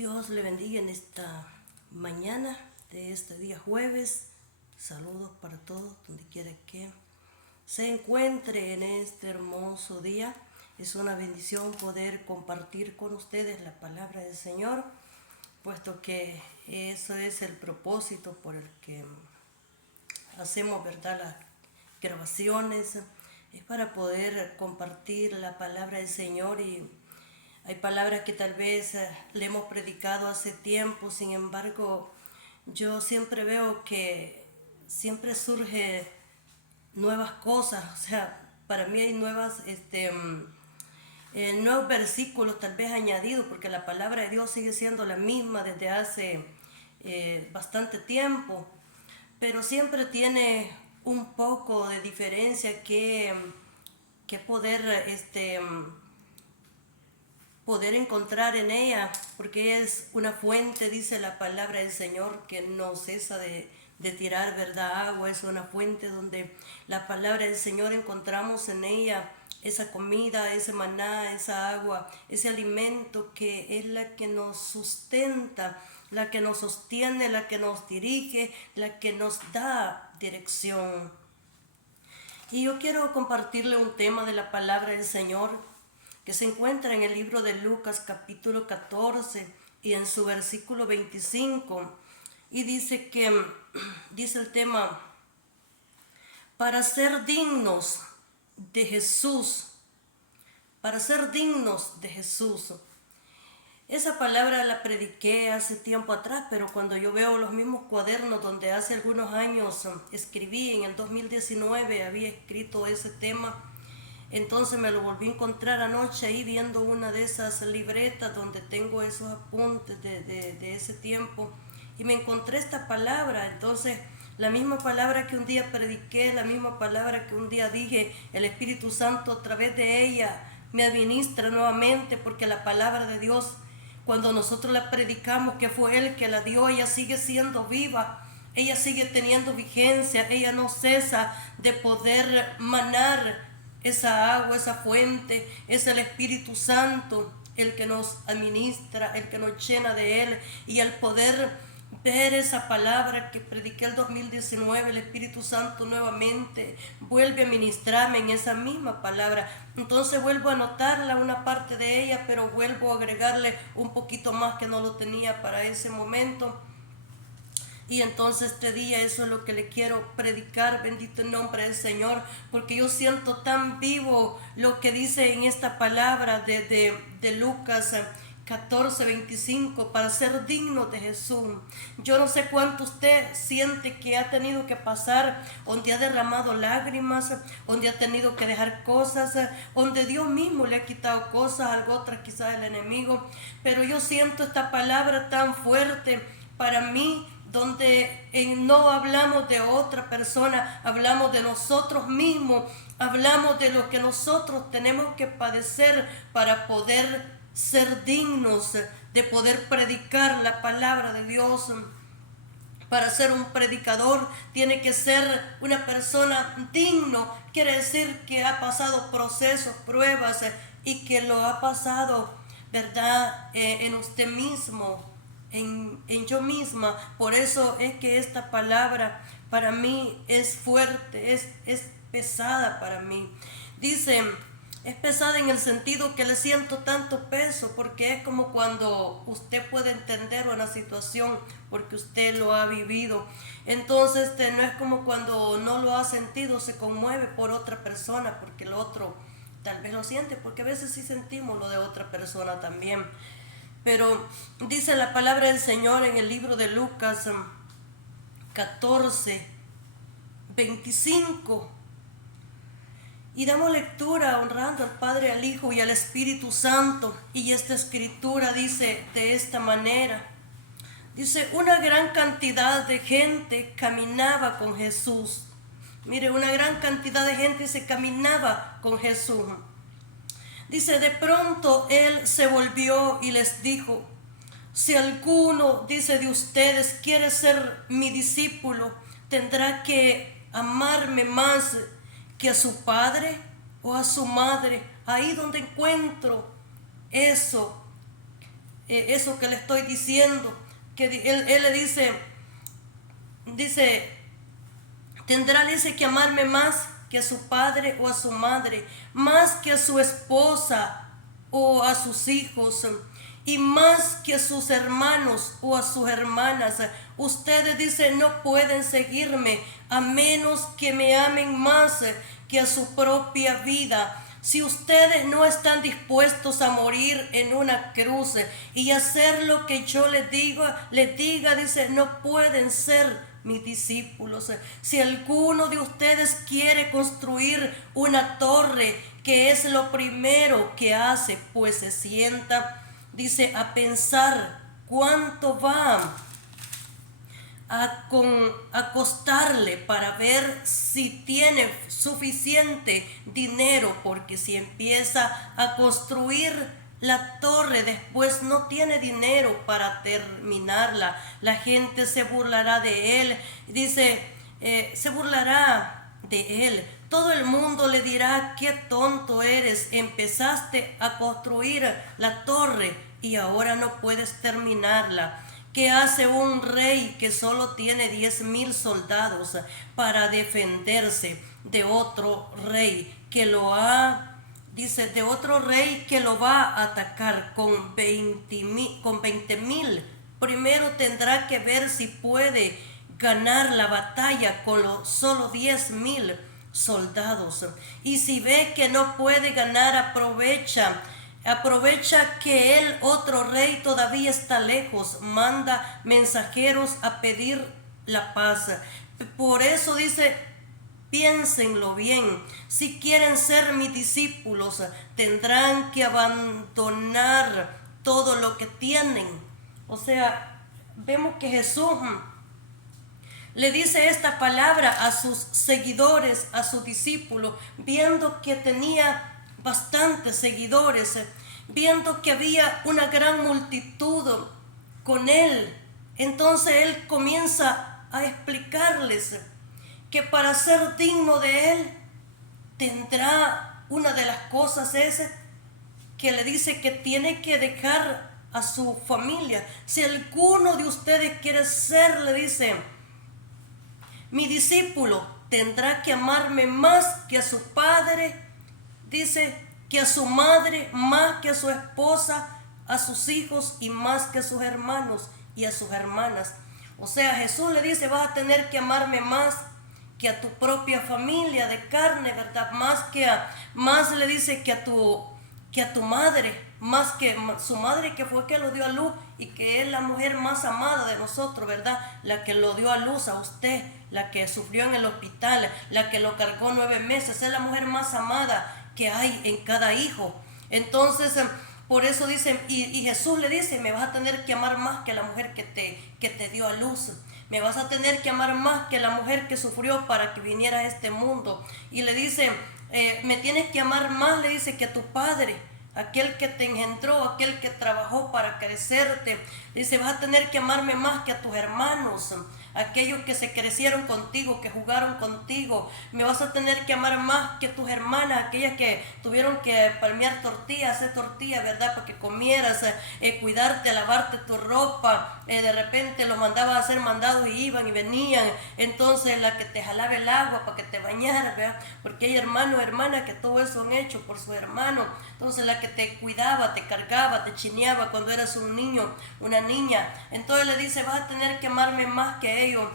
Dios le bendiga en esta mañana de este día jueves. Saludos para todos, donde quiera que se encuentre en este hermoso día. Es una bendición poder compartir con ustedes la palabra del Señor, puesto que eso es el propósito por el que hacemos, ¿verdad?, las grabaciones. Es para poder compartir la palabra del Señor, y hay palabras que tal vez le hemos predicado hace tiempo. Sin embargo, yo siempre veo que siempre surge nuevas cosas. O sea, para mí hay nuevos versículos tal vez añadidos, porque la palabra de Dios sigue siendo la misma desde hace bastante tiempo, pero siempre tiene un poco de diferencia que poder encontrar en ella, porque es una fuente, dice la palabra del Señor, que no cesa de tirar, ¿verdad?, agua. Es una fuente donde la palabra del Señor encontramos en ella esa comida, ese maná, esa agua, ese alimento que es la que nos sustenta, la que nos sostiene, la que nos dirige, la que nos da dirección. Y yo quiero compartirle un tema de la palabra del Señor que se encuentra en el libro de Lucas capítulo 14 y en su versículo 25. Y dice el tema: para ser dignos de Jesús, para ser dignos de Jesús. Esa palabra la prediqué hace tiempo atrás, pero cuando yo veo los mismos cuadernos donde hace algunos años escribí, en el 2019 había escrito ese tema, entonces me lo volví a encontrar anoche ahí viendo una de esas libretas donde tengo esos apuntes de ese tiempo, y me encontré esta palabra. Entonces, la misma palabra que un día prediqué, la misma palabra que un día dije, el Espíritu Santo a través de ella me administra nuevamente, porque la palabra de Dios, cuando nosotros la predicamos, que fue Él que la dio, ella sigue siendo viva, ella sigue teniendo vigencia, ella no cesa de poder manar esa agua, esa fuente. Es el Espíritu Santo el que nos administra, el que nos llena de Él. Y al poder ver esa palabra que prediqué el 2019, el Espíritu Santo nuevamente vuelve a ministrarme en esa misma palabra. Entonces vuelvo a anotarla, una parte de ella, pero vuelvo a agregarle un poquito más que no lo tenía para ese momento. Y entonces este día eso es lo que le quiero predicar, bendito el nombre del Señor, porque yo siento tan vivo lo que dice en esta palabra de Lucas 14, 25, para ser digno de Jesús. Yo no sé cuánto usted siente que ha tenido que pasar, donde ha derramado lágrimas, donde ha tenido que dejar cosas, donde Dios mismo le ha quitado cosas, algo otras quizás el enemigo, pero yo siento esta palabra tan fuerte para mí, donde no hablamos de otra persona, hablamos de nosotros mismos, hablamos de lo que nosotros tenemos que padecer para poder ser dignos de poder predicar la palabra de Dios. Para ser un predicador tiene que ser una persona digno, quiere decir que ha pasado procesos, pruebas, y que lo ha pasado, ¿verdad?, en usted mismo, en yo misma. Por eso es que esta palabra para mí es fuerte, es pesada para mí. Dice, es pesada en el sentido que le siento tanto peso, porque es como cuando usted puede entender una situación porque usted lo ha vivido. Entonces no es como cuando no lo ha sentido, se conmueve por otra persona porque el otro tal vez lo siente, porque a veces sí sentimos lo de otra persona también. Pero dice la palabra del Señor en el libro de Lucas 14, 25. Y damos lectura honrando al Padre, al Hijo y al Espíritu Santo. Y esta escritura dice de esta manera. Dice, una gran cantidad de gente caminaba con Jesús. Mire, una gran cantidad de gente se caminaba con Jesús. Dice, de pronto Él se volvió y les dijo, si alguno, dice, de ustedes quiere ser mi discípulo, tendrá que amarme más que a su padre o a su madre. Ahí donde encuentro eso, eso que le estoy diciendo, que él le dice, tendrá, dice, que amarme más que a su padre o a su madre, más que a su esposa o a sus hijos, y más que a sus hermanos o a sus hermanas. Ustedes, dice, no pueden seguirme a menos que me amen más que a su propia vida. Si ustedes no están dispuestos a morir en una cruz y hacer lo que yo les diga, dice, no pueden ser mis discípulos. Si alguno de ustedes quiere construir una torre, que es lo primero que hace, pues se sienta, dice, a pensar cuánto va a costarle para ver si tiene suficiente dinero, porque si empieza a construir la torre, después no tiene dinero para terminarla, la gente se burlará de él, dice, se burlará de él. Todo el mundo le dirá: qué tonto eres, empezaste a construir la torre y ahora no puedes terminarla. ¿Qué hace un rey que solo tiene 10,000 soldados para defenderse de otro rey que lo de otro rey que lo va a atacar con 20,000? Primero tendrá que ver si puede ganar la batalla con solo 10,000 soldados. Y si ve que no puede ganar, aprovecha que el otro rey todavía está lejos, manda mensajeros a pedir la paz. Por eso dice, piénsenlo bien, si quieren ser mis discípulos, tendrán que abandonar todo lo que tienen. O sea, vemos que Jesús le dice esta palabra a sus seguidores, a sus discípulos, viendo que tenía bastantes seguidores, viendo que había una gran multitud con él. Entonces él comienza a explicarles que para ser digno de él tendrá, una de las cosas es que le dice que tiene que dejar a su familia. Si alguno de ustedes quiere ser, le dice, mi discípulo, tendrá que amarme más que a su padre, dice, que a su madre, más que a su esposa, a sus hijos y más que a sus hermanos y a sus hermanas. O sea, Jesús le dice, vas a tener que amarme más que a tu propia familia de carne, ¿verdad? Más le dice que a tu madre, más que su madre, que fue que lo dio a luz y que es la mujer más amada de nosotros, ¿verdad? La que lo dio a luz a usted, la que sufrió en el hospital, la que lo cargó 9 meses, es la mujer más amada que hay en cada hijo. Entonces, por eso dice, y Jesús le dice, me vas a tener que amar más que la mujer que te dio a luz. Me vas a tener que amar más que la mujer que sufrió para que viniera a este mundo. Y le dice, me tienes que amar más, le dice, que a tu padre, aquel que te engendró, aquel que trabajó para crecerte. Dice, vas a tener que amarme más que a tus hermanos, aquellos que se crecieron contigo, que jugaron contigo. Me vas a tener que amar más que tus hermanas, aquellas que tuvieron que palmear tortillas, hacer tortillas, ¿verdad? Para que comieras, cuidarte, lavarte tu ropa. De repente los mandabas a hacer mandados y iban y venían. Entonces la que te jalaba el agua para que te bañaras, ¿verdad? Porque hay hermanos o hermanas que todo eso han hecho por su hermano. Entonces la que te cuidaba, te cargaba, te chineaba cuando eras un niño, una niña. Entonces le dice, vas a tener que amarme más que ellos.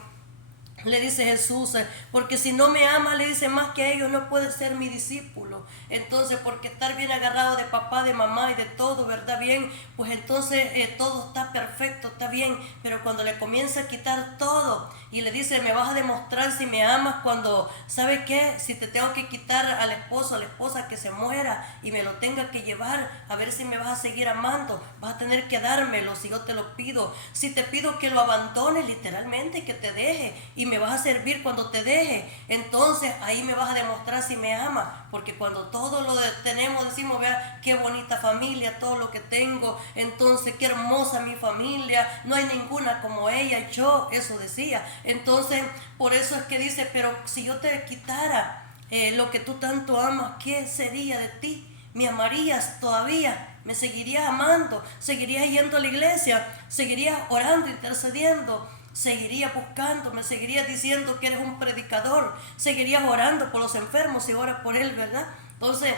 Le dice Jesús, porque si no me ama, le dice, más que ellos no puede ser mi discípulo. Entonces, porque estar bien agarrado de papá, de mamá y de todo, ¿verdad? Bien, pues entonces todo está perfecto, está bien. Pero cuando le comienza a quitar todo y le dice, me vas a demostrar si me amas cuando, ¿sabe qué? Si te tengo que quitar al esposo, a la esposa que se muera y me lo tenga que llevar, a ver si me vas a seguir amando. Vas a tener que dármelo si yo te lo pido. Si te pido que lo abandones, literalmente, que te deje y me vas a servir cuando te deje, entonces ahí me vas a demostrar si me amas. Porque cuando todo lo tenemos, decimos, vea, qué bonita familia, todo lo que tengo, entonces qué hermosa mi familia, no hay ninguna como ella, yo, eso decía. Entonces, por eso es que dice, pero si yo te quitara lo que tú tanto amas, ¿qué sería de ti? ¿Me amarías todavía? me seguirías amando, seguirías yendo a la iglesia, seguirías orando, intercediendo, seguirías buscándome, seguirías diciendo que eres un predicador, seguirías orando por los enfermos y oras por él, ¿verdad? Entonces,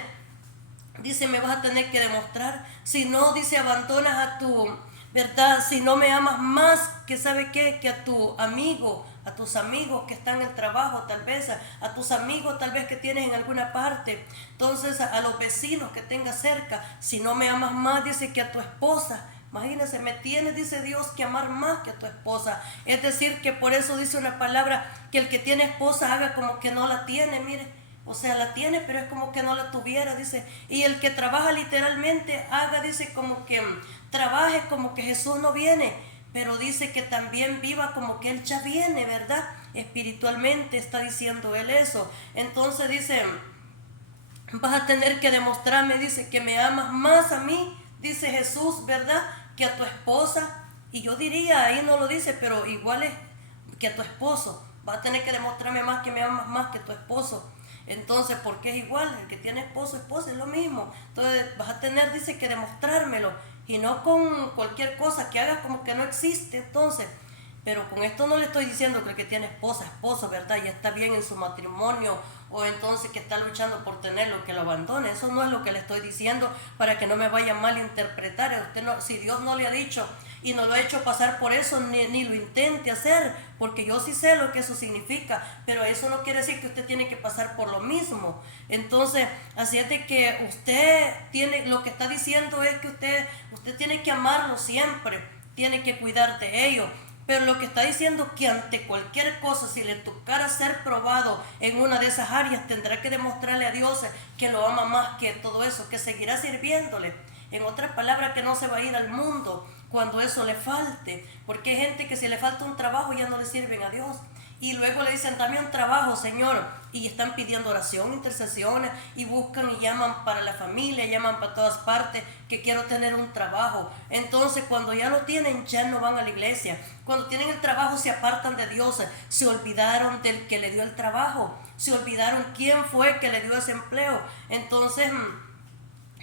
dice, me vas a tener que demostrar. Si no, dice, abandonas a tu, ¿verdad? Si no me amas más, que sabe qué, que a tu amigo, a tus amigos que están en el trabajo, tal vez, a tus amigos tal vez que tienes en alguna parte, entonces a los vecinos que tengas cerca, si no me amas más, dice, que a tu esposa. Imagínense, me tienes, dice Dios, que amar más que a tu esposa. Es decir, que por eso dice una palabra, que el que tiene esposa haga como que no la tiene, mire. O sea, la tiene, pero es como que no la tuviera, dice. Y el que trabaja literalmente haga, dice, como que trabaje como que Jesús no viene. Pero dice que también viva como que Él ya viene, ¿verdad? Espiritualmente está diciendo Él eso. Entonces dice, vas a tener que demostrarme, dice, que me amas más a mí, dice Jesús, ¿verdad? Que a tu esposa. Y yo diría, ahí no lo dice, pero igual es que a tu esposo. Vas a tener que demostrarme más que me amas más que tu esposo. Entonces, porque es igual, el que tiene esposo, esposa, es lo mismo. Entonces, vas a tener, dice, que demostrármelo. Y no con cualquier cosa que hagas como que no existe. Entonces, pero con esto no le estoy diciendo que el que tiene esposa, esposo, ¿verdad? Y está bien en su matrimonio, o entonces que está luchando por tenerlo, que lo abandone. Eso no es lo que le estoy diciendo, para que no me vaya a malinterpretar. Usted no, si Dios no le ha dicho y no lo ha hecho pasar por eso, ni lo intente hacer, porque yo sí sé lo que eso significa, pero eso no quiere decir que usted tiene que pasar por lo mismo. Entonces, así es de que usted tiene, lo que está diciendo es que usted tiene que amarlo siempre, tiene que cuidar de ello. Pero lo que está diciendo, que ante cualquier cosa, si le tocara ser probado en una de esas áreas, tendrá que demostrarle a Dios que lo ama más que todo eso, que seguirá sirviéndole. En otras palabras, que no se va a ir al mundo cuando eso le falte, porque hay gente que si le falta un trabajo ya no le sirven a Dios. Y luego le dicen, dame un trabajo, Señor, y están pidiendo oración, intercesiones, y buscan y llaman para la familia, llaman para todas partes, que quiero tener un trabajo. Entonces, cuando ya lo tienen, ya no van a la iglesia. Cuando tienen el trabajo, se apartan de Dios, se olvidaron del que le dio el trabajo, se olvidaron quién fue que le dio ese empleo. Entonces,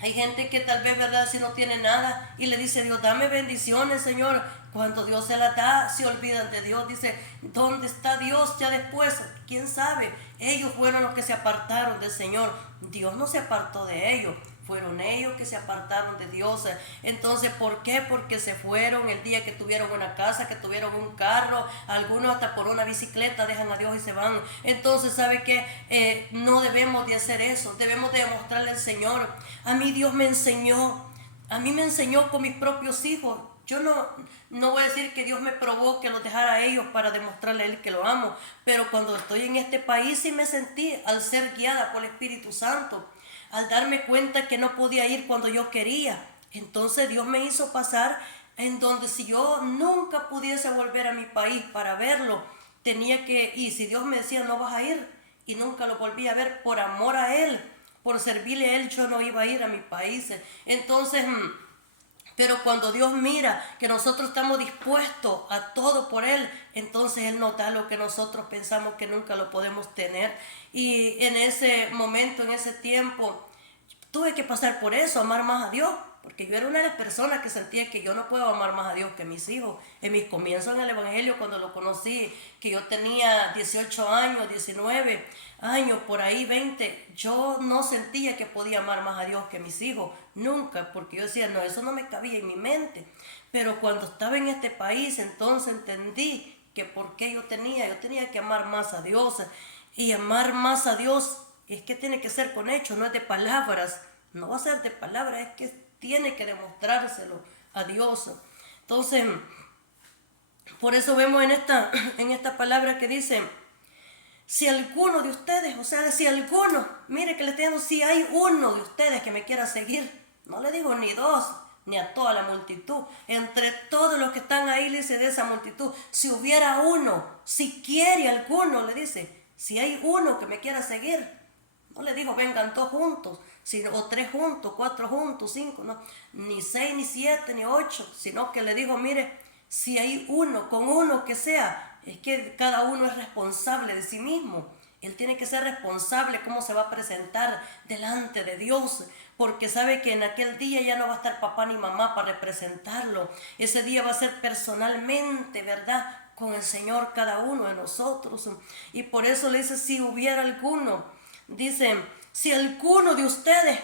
hay gente que tal vez, ¿verdad?, si no tiene nada y le dice Dios, dame bendiciones, Señor. Cuando Dios se las da, se olvidan de Dios. Dice, ¿dónde está Dios ya después? ¿Quién sabe? Ellos fueron los que se apartaron del Señor. Dios no se apartó de ellos. Fueron ellos que se apartaron de Dios. Entonces, ¿por qué? Porque se fueron el día que tuvieron una casa, que tuvieron un carro, algunos hasta por una bicicleta dejan a Dios y se van. Entonces, ¿sabe qué? No debemos de hacer eso, debemos de demostrarle al Señor. A mí Dios me enseñó, a mí me enseñó con mis propios hijos. Yo no voy a decir que Dios me probó que los dejara a ellos para demostrarle a Él que lo amo, pero cuando estoy en este país sí me sentí, al ser guiada por el Espíritu Santo, al darme cuenta que no podía ir cuando yo quería. Entonces Dios me hizo pasar en donde si yo nunca pudiese volver a mi país para verlo, tenía que ir. Si Dios me decía, no vas a ir, y nunca lo volví a ver, por amor a Él, por servirle a Él, yo no iba a ir a mi país. Entonces, pero cuando Dios mira que nosotros estamos dispuestos a todo por Él, entonces Él nos da lo que nosotros pensamos que nunca lo podemos tener. Y en ese momento, en ese tiempo, tuve que pasar por eso, amar más a Dios. Porque yo era una de las personas que sentía que yo no puedo amar más a Dios que mis hijos. En mis comienzos en el Evangelio, cuando lo conocí, que yo tenía 18 años, 19 años, por ahí 20, yo no sentía que podía amar más a Dios que mis hijos. Nunca, porque yo decía, no, eso no me cabía en mi mente. Pero cuando estaba en este país, entonces entendí que por qué yo tenía que amar más a Dios. Y amar más a Dios es que tiene que ser con hechos, no es de palabras. No va a ser de palabras, es que tiene que demostrárselo a Dios. Entonces, por eso vemos en esta palabra que dice, si alguno de ustedes, o sea, si alguno, mire que le estoy diciendo, si hay uno de ustedes que me quiera seguir, no le digo ni dos, ni a toda la multitud, entre todos los que están ahí, le dice, de esa multitud, si hubiera uno, si quiere alguno, le dice, si hay uno que me quiera seguir, no le digo vengan todos juntos, sino, o 3 juntos, 4 juntos, 5, no, ni 6, ni 7, ni 8, sino que le digo, mire, si hay uno, con uno que sea, es que cada uno es responsable de sí mismo. Él tiene que ser responsable cómo se va a presentar delante de Dios, porque sabe que en aquel día ya no va a estar papá ni mamá para representarlo. Ese día va a ser personalmente, ¿verdad?, con el Señor cada uno de nosotros. Y por eso le dice, si hubiera alguno, dice, si alguno de ustedes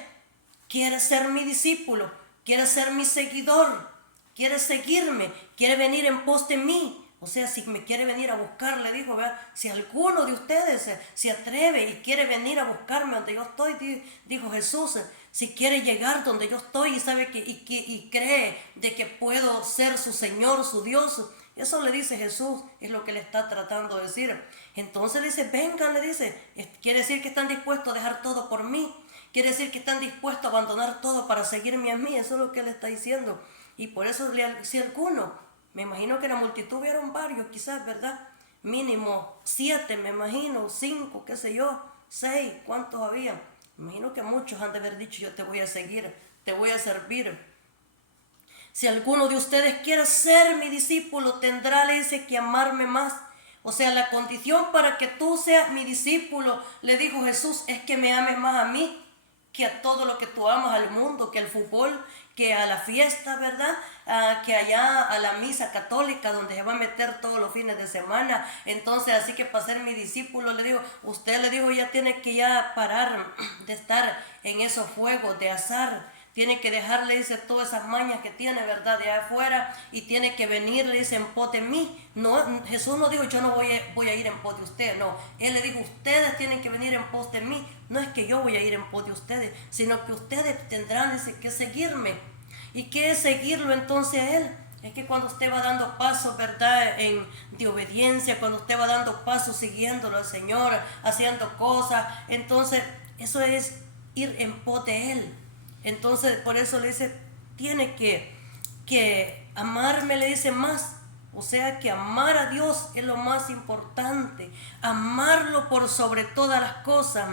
quiere ser mi discípulo, quiere ser mi seguidor, quiere seguirme, quiere venir en pos de mí, o sea, si me quiere venir a buscar, le dijo, ¿verdad? Si alguno de ustedes se atreve y quiere venir a buscarme donde yo estoy, dijo Jesús, si quiere llegar donde yo estoy y sabe y cree de que puedo ser su Señor, su Dios, eso le dice Jesús, es lo que le está tratando de decir. Entonces le dice, vengan, le dice, quiere decir que están dispuestos a dejar todo por mí, quiere decir que están dispuestos a abandonar todo para seguirme a mí, eso es lo que él está diciendo. Y por eso si alguno, me imagino que en la multitud hubieron varios quizás, ¿verdad? Mínimo 7, me imagino, 5, qué sé yo, 6, ¿cuántos había? Me imagino que muchos han de haber dicho, yo te voy a seguir, te voy a servir. Si alguno de ustedes quiere ser mi discípulo, tendrá, le dice, que amarme más. O sea, la condición para que tú seas mi discípulo, le dijo Jesús, es que me ames más a mí que a todo lo que tú amas al mundo, que al fútbol, que a la fiesta, ¿verdad? Que allá a la misa católica donde se va a meter todos los fines de semana. Entonces, así que para ser mi discípulo, le digo, usted, le digo, ya tiene que ya parar de estar en esos juegos de azar. Tiene que dejarle, dice, todas esas mañas que tiene, ¿verdad?, de afuera, y tiene que venir, le dice, en pos de mí. No, Jesús no dijo, yo no voy a ir en pos de ustedes, no. Él le dijo, ustedes tienen que venir en pos de mí. No es que yo voy a ir en pos de ustedes, sino que ustedes tendrán, dice, que seguirme. ¿Y qué es seguirlo entonces a Él? Es que cuando usted va dando pasos, ¿verdad?, de obediencia, cuando usted va dando pasos siguiéndolo al Señor, haciendo cosas, entonces eso es ir en pos de Él. Entonces, por eso le dice, tiene que amarme, le dice, más. O sea, que amar a Dios es lo más importante. Amarlo por sobre todas las cosas.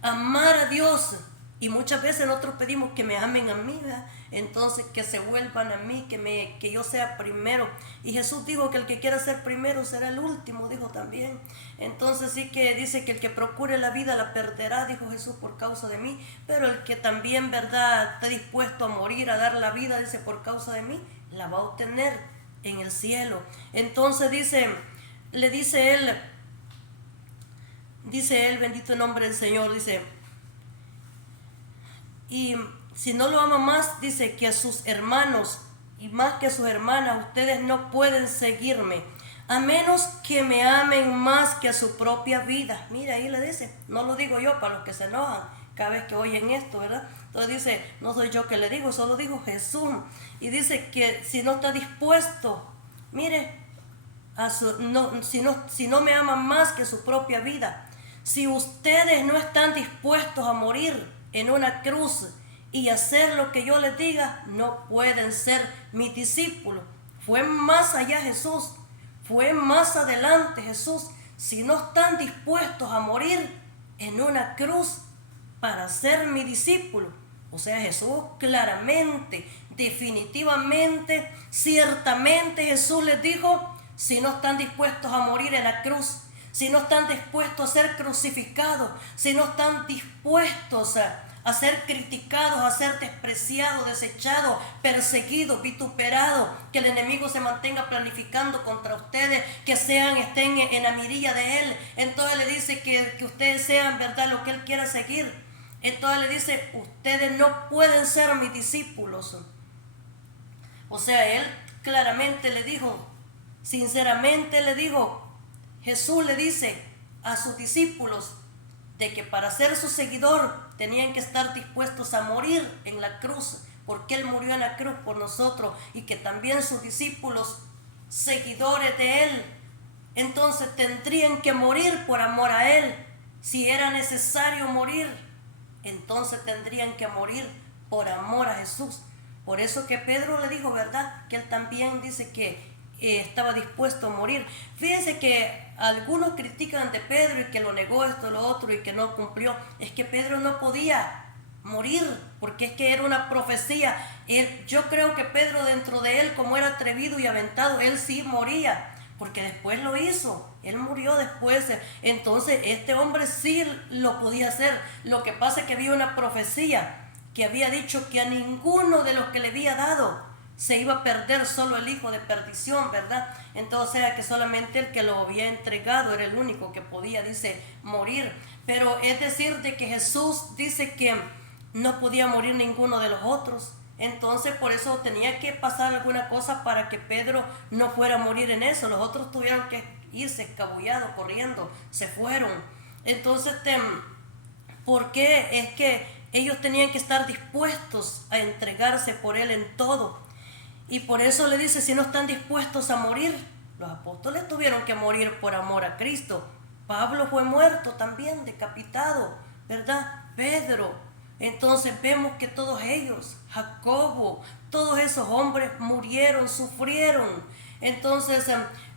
Amar a Dios. Y muchas veces nosotros pedimos que me amen a mí, ¿verdad? Entonces que se vuelvan a mí, que yo sea primero. Y Jesús dijo que el que quiera ser primero será el último, dijo también. Entonces sí que dice que el que procure la vida la perderá, dijo Jesús, por causa de mí. Pero el que también, ¿verdad?, está dispuesto a morir, a dar la vida, dice, por causa de mí, la va a obtener en el cielo. Entonces dice él, bendito el nombre del Señor, dice, y si no lo ama más, dice, que a sus hermanos y más que a sus hermanas, ustedes no pueden seguirme, a menos que me amen más que a su propia vida. Mira, ahí le dice, no lo digo yo para los que se enojan cada vez que oyen esto, ¿verdad? Entonces dice, no soy yo que le digo, solo dijo Jesús. Y dice que si no está dispuesto, mire, si no me aman más que su propia vida, si ustedes no están dispuestos a morir en una cruz y hacer lo que yo les diga, no pueden ser mis discípulos. Fue más allá Jesús, fue más adelante Jesús. Si no están dispuestos a morir en una cruz para ser mi discípulo, o sea, Jesús claramente, definitivamente, ciertamente Jesús les dijo, si no están dispuestos a morir en la cruz, si no están dispuestos a ser crucificados, si no están dispuestos a ser criticados, a ser despreciados, desechados, perseguidos, vituperados, que el enemigo se mantenga planificando contra ustedes, que estén en la mirilla de él, entonces le dice que ustedes sean, ¿verdad?, lo que él quiera seguir. Entonces le dice, ustedes no pueden ser mis discípulos. O sea, él claramente le dijo, sinceramente le dijo, Jesús le dice a sus discípulos de que para ser su seguidor tenían que estar dispuestos a morir en la cruz, porque Él murió en la cruz por nosotros, y que también sus discípulos, seguidores de Él, entonces tendrían que morir por amor a Él. Si era necesario morir, entonces tendrían que morir por amor a Jesús. Por eso que Pedro le dijo, ¿verdad?, que él también dice que estaba dispuesto a morir. Fíjense que algunos critican de Pedro y que lo negó esto, lo otro, y que no cumplió. Es que Pedro no podía morir, porque es que era una profecía. Yo creo que Pedro, dentro de él, como era atrevido y aventado, él sí moría, porque después lo hizo, él murió después. Entonces este hombre sí lo podía hacer. Lo que pasa es que había una profecía que había dicho que a ninguno de los que le había dado se iba a perder, solo el hijo de perdición, ¿verdad? Entonces era que solamente el que lo había entregado era el único que podía, dice, morir. Pero es decir, de que Jesús dice que no podía morir ninguno de los otros. Entonces por eso tenía que pasar alguna cosa para que Pedro no fuera a morir en eso. Los otros tuvieron que irse escabullados, corriendo, se fueron. Entonces, ¿por qué? Es que ellos tenían que estar dispuestos a entregarse por él en todo. Y por eso le dice, si no están dispuestos a morir, los apóstoles tuvieron que morir por amor a Cristo. Pablo fue muerto también, decapitado, ¿verdad? Pedro. Entonces vemos que todos ellos, Jacobo, todos esos hombres murieron, sufrieron. Entonces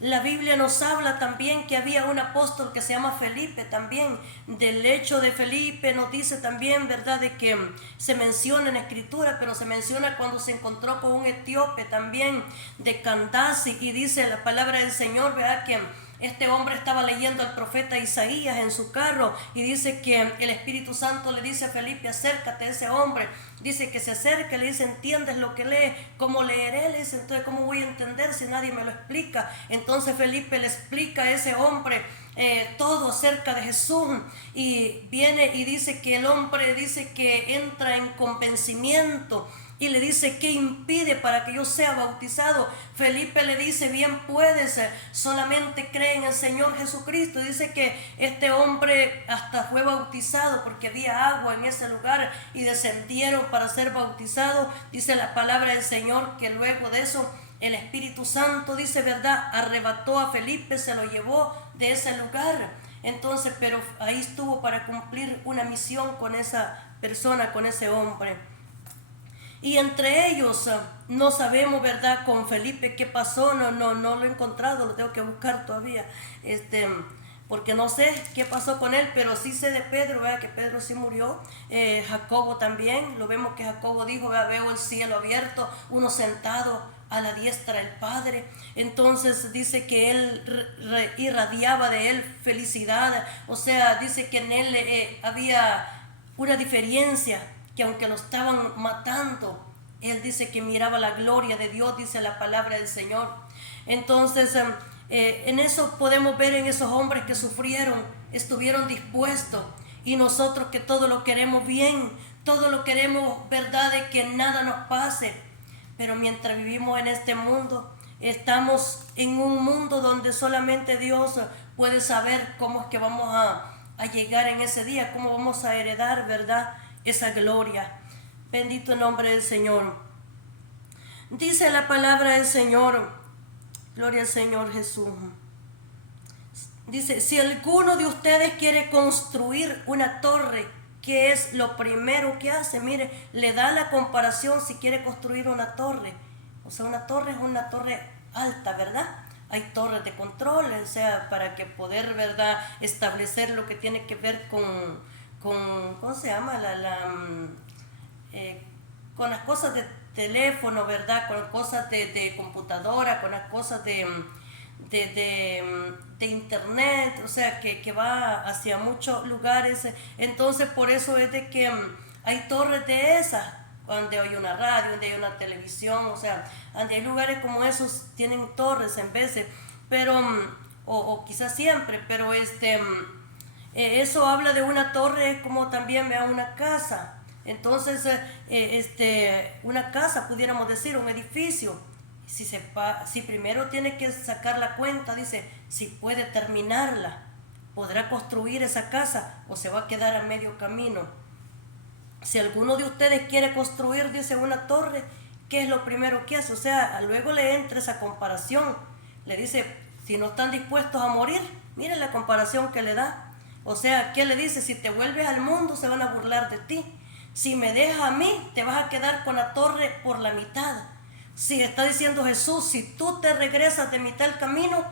la Biblia nos habla también que había un apóstol que se llama Felipe también. Del hecho de Felipe nos dice también, ¿verdad?, de que se menciona en la escritura, pero se menciona cuando se encontró con un etíope también de Candace, y dice la palabra del Señor, ¿verdad?, que este hombre estaba leyendo al profeta Isaías en su carro, y dice que el Espíritu Santo le dice a Felipe, acércate a ese hombre. Dice que se acerca, le dice, ¿entiendes lo que lee? ¿Cómo leeré? Le dice, entonces, ¿cómo voy a entender si nadie me lo explica? Entonces Felipe le explica a ese hombre todo acerca de Jesús, y viene y dice que el hombre dice que entra en convencimiento y le dice, ¿qué impide para que yo sea bautizado? Felipe le dice, bien puedes, solamente cree en el Señor Jesucristo. Dice que este hombre hasta fue bautizado porque había agua en ese lugar y descendieron para ser bautizados. Dice la palabra del Señor que luego de eso el Espíritu Santo, dice, ¿verdad?, arrebató a Felipe, se lo llevó de ese lugar. Entonces, pero ahí estuvo para cumplir una misión con esa persona, con ese hombre. Y entre ellos, no sabemos, ¿verdad?, con Felipe qué pasó, no lo he encontrado, lo tengo que buscar todavía, porque no sé qué pasó con él, pero sí sé de Pedro, ¿verdad?, que Pedro sí murió. Jacobo también, lo vemos que Jacobo dijo, ¿verdad?, veo el cielo abierto, uno sentado a la diestra del Padre. Entonces dice que él irradiaba de él felicidad, o sea, dice que en él había una diferencia, que aunque lo estaban matando, él dice que miraba la gloria de Dios, dice la palabra del Señor. Entonces, en eso podemos ver en esos hombres que sufrieron, estuvieron dispuestos, y nosotros que todo lo queremos bien, todo lo queremos, ¿verdad?, de que nada nos pase. Pero mientras vivimos en este mundo, estamos en un mundo donde solamente Dios puede saber cómo es que vamos a llegar en ese día, cómo vamos a heredar, ¿verdad?, esa gloria. Bendito el nombre del Señor. Dice la palabra del Señor, gloria al Señor Jesús. Dice, si alguno de ustedes quiere construir una torre, ¿qué es lo primero que hace? Mire, le da la comparación si quiere construir una torre. O sea, una torre es una torre alta, ¿verdad? Hay torres de control, o sea, para que poder, ¿verdad?, establecer lo que tiene que ver con ¿cómo se llama? Con las cosas de teléfono, ¿verdad? Con las cosas de computadora, con las cosas de internet, o sea, que va hacia muchos lugares. Entonces, por eso es de que hay torres de esas, donde hay una radio, donde hay una televisión, o sea, donde hay lugares como esos, tienen torres en veces, pero, o quizás siempre, pero eso habla de una torre como también vea una casa. Entonces, una casa, pudiéramos decir, un edificio. Si primero tiene que sacar la cuenta, dice, si puede terminarla, podrá construir esa casa o se va a quedar a medio camino. Si alguno de ustedes quiere construir, dice, una torre, ¿qué es lo primero que hace? O sea, luego le entra esa comparación. Le dice, si no están dispuestos a morir, miren la comparación que le da. O sea, ¿qué le dice? Si te vuelves al mundo, se van a burlar de ti. Si me dejas a mí, te vas a quedar con la torre por la mitad. Si está diciendo Jesús, si tú te regresas de mitad del camino,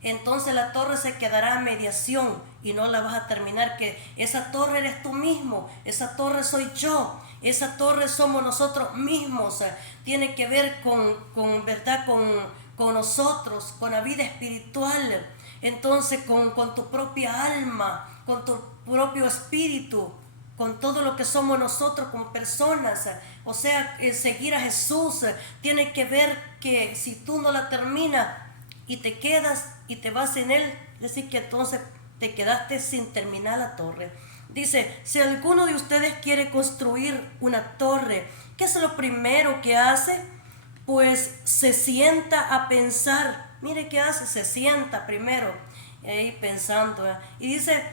entonces la torre se quedará a mediación y no la vas a terminar. Que esa torre eres tú mismo, esa torre soy yo, esa torre somos nosotros mismos. Tiene que ver con ¿verdad?, con con nosotros, con la vida espiritual, entonces con tu propia alma, con tu propio espíritu, con todo lo que somos nosotros como personas. O sea, seguir a Jesús tiene que ver que si tú no la terminas y te quedas y te vas en Él, es decir que entonces te quedaste sin terminar la torre. Dice, si alguno de ustedes quiere construir una torre, ¿qué es lo primero que hace? Pues se sienta a pensar. Mire qué hace, se sienta primero ahí pensando. Y dice,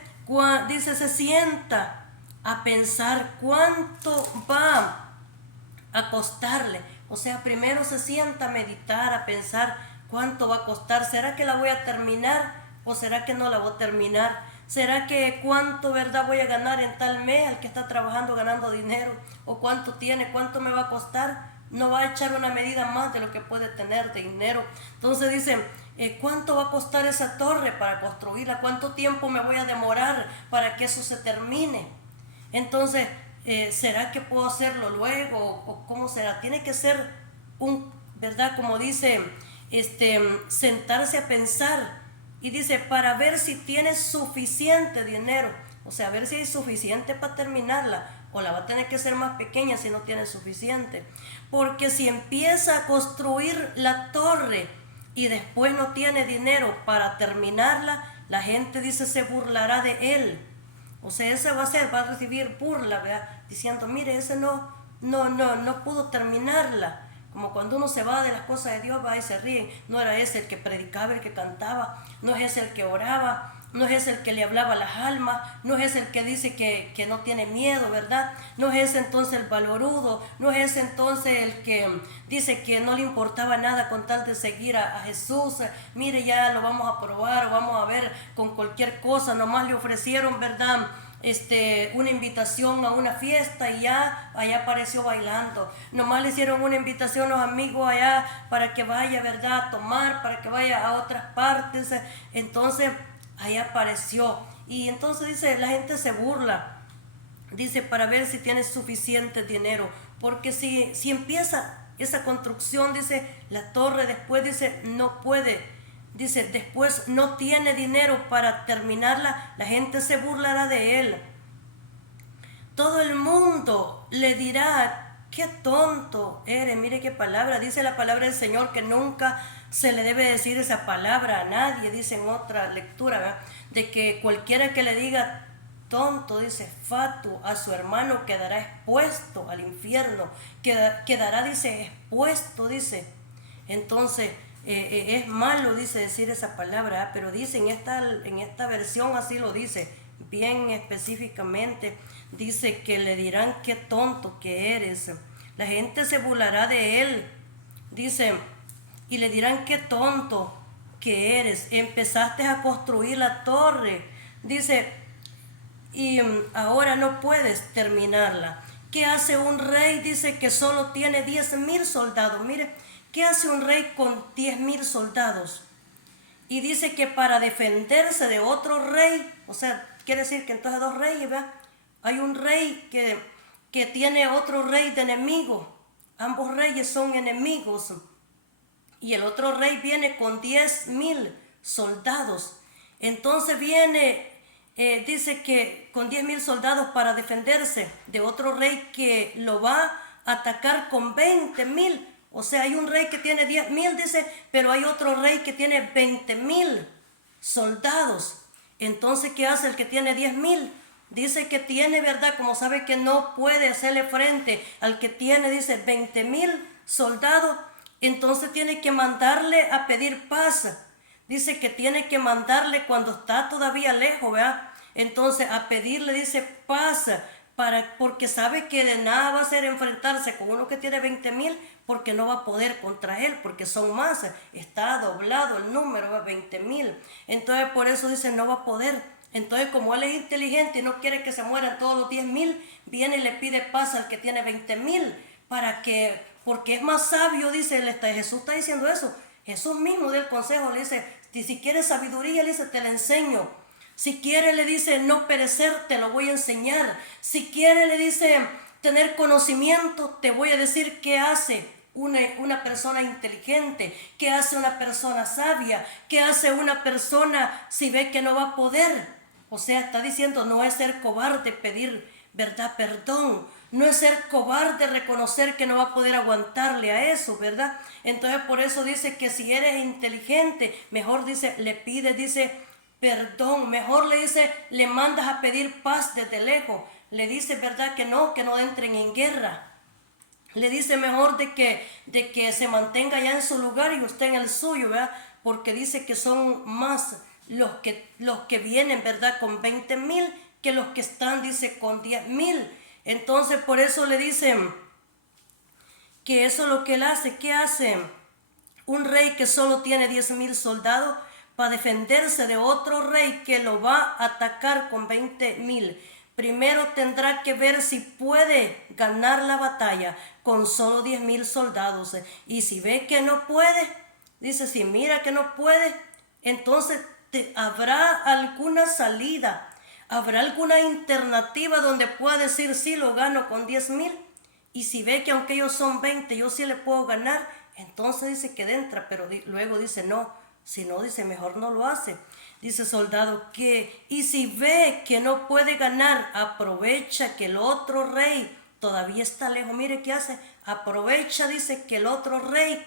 se sienta a pensar cuánto va a costarle. O sea, primero se sienta a meditar, a pensar cuánto va a costar. ¿Será que la voy a terminar o será que no la voy a terminar? ¿Será que cuánto, verdad, voy a ganar en tal mes, al que está trabajando ganando dinero? ¿O cuánto tiene? ¿Cuánto me va a costar? No va a echar una medida más de lo que puede tener de dinero. Entonces dicen, ¿cuánto va a costar esa torre para construirla? ¿Cuánto tiempo me voy a demorar para que eso se termine? Entonces, ¿será que puedo hacerlo luego? ¿O cómo será? Tiene que ser ¿verdad? Como dice, sentarse a pensar. Y dice, para ver si tienes suficiente dinero. O sea, a ver si hay suficiente para terminarla. O la va a tener que hacer más pequeña si no tiene suficiente. Porque si empieza a construir la torre y después no tiene dinero para terminarla, la gente dice se burlará de él. O sea, ese va a recibir burla, ¿verdad? Diciendo, mire, ese no pudo terminarla. Como cuando uno se va de las cosas de Dios, va y se ríen. No era ese el que predicaba, el que cantaba, no es ese el que oraba, no es ese el que le hablaba a las almas, no es ese el que dice que no tiene miedo, ¿verdad? No es ese entonces el valorudo, no es ese entonces el que dice que no le importaba nada con tal de seguir a Jesús. Mire, ya lo vamos a probar, vamos a ver con cualquier cosa, nomás le ofrecieron, ¿verdad? Una invitación a una fiesta y ya allá apareció bailando. Nomás le hicieron una invitación a los amigos allá para que vaya, ¿verdad?, a tomar, para que vaya a otras partes. Entonces allá apareció. Y entonces dice, la gente se burla. Dice, para ver si tiene suficiente dinero. Porque si empieza esa construcción, dice, la torre después, dice, no puede. Dice, después no tiene dinero para terminarla, la gente se burlará de él. Todo el mundo le dirá, qué tonto eres. Mire qué palabra, dice la palabra del Señor que nunca se le debe decir esa palabra a nadie. Dice en otra lectura, ¿verdad?, de que cualquiera que le diga tonto, dice, fatu, a su hermano quedará expuesto al infierno. Quedará, dice, expuesto, dice. Entonces, es malo, dice, decir esa palabra, pero dice en esta versión así lo dice, bien específicamente, dice que le dirán qué tonto que eres. La gente se burlará de él, dice, y le dirán qué tonto que eres. Empezaste a construir la torre, dice, y ahora no puedes terminarla. ¿Qué hace un rey? Dice que solo tiene 10,000 soldados. Mire, ¿qué hace un rey con 10,000 soldados? Y dice que para defenderse de otro rey, o sea, quiere decir que entonces dos reyes, ¿verdad? Hay un rey que tiene otro rey de enemigo. Ambos reyes son enemigos. Y el otro rey viene con 10,000 soldados. Entonces viene, dice que con 10,000 soldados para defenderse de otro rey que lo va a atacar con 20,000. O sea, hay un rey que tiene 10,000, dice, pero hay otro rey que tiene 20,000 soldados. Entonces, ¿qué hace el que tiene 10,000? Dice que tiene, ¿verdad? Como sabe que no puede hacerle frente al que tiene, dice, 20,000 soldados. Entonces tiene que mandarle a pedir paz. Dice que tiene que mandarle cuando está todavía lejos, ¿verdad? Entonces a pedirle, dice, paz, porque sabe que de nada va a ser enfrentarse con uno que tiene 20,000, porque no va a poder contra él, porque son más, está doblado el número, 20,000. Entonces por eso dice, no va a poder. Entonces como él es inteligente y no quiere que se mueran todos los 10,000, viene y le pide paz al que tiene 20,000, porque es más sabio, dice, Jesús está diciendo eso. Jesús mismo da el consejo, le dice, si quieres sabiduría, le dice, te la enseño. Si quiere, le dice, no perecer, te lo voy a enseñar. Si quiere, le dice, tener conocimiento, te voy a decir qué hace una persona inteligente? ¿Qué hace una persona sabia? ¿Qué hace una persona si ve que no va a poder? O sea, está diciendo, no es ser cobarde pedir, ¿verdad?, perdón. No es ser cobarde reconocer que no va a poder aguantarle a eso, ¿verdad? Entonces por eso dice que si eres inteligente, mejor dice, le pide, dice, perdón. Mejor le dice, le mandas a pedir paz desde lejos. Le dice, ¿verdad?, que no entren en guerra. Le dice mejor de que se mantenga ya en su lugar y usted en el suyo, ¿verdad? Porque dice que son más los que vienen, ¿verdad?, con 20,000 que los que están, dice, con 10,000. Entonces por eso le dicen que eso es lo que él hace. ¿Qué hace un rey que solo tiene 10,000 soldados para defenderse de otro rey que lo va a atacar con 20,000? Primero tendrá que ver si puede ganar la batalla con solo 10,000 soldados. Y si ve que no puede, dice, si mira que no puede, entonces habrá alguna salida, habrá alguna alternativa donde pueda decir, sí, lo gano con 10,000. Y si ve que aunque ellos son 20, yo sí le puedo ganar, entonces dice que entra, pero luego dice no. Si no, dice, mejor no lo hace. Dice soldado que, y si ve que no puede ganar, aprovecha que el otro rey todavía está lejos. Mire qué hace, aprovecha, dice, que el otro rey,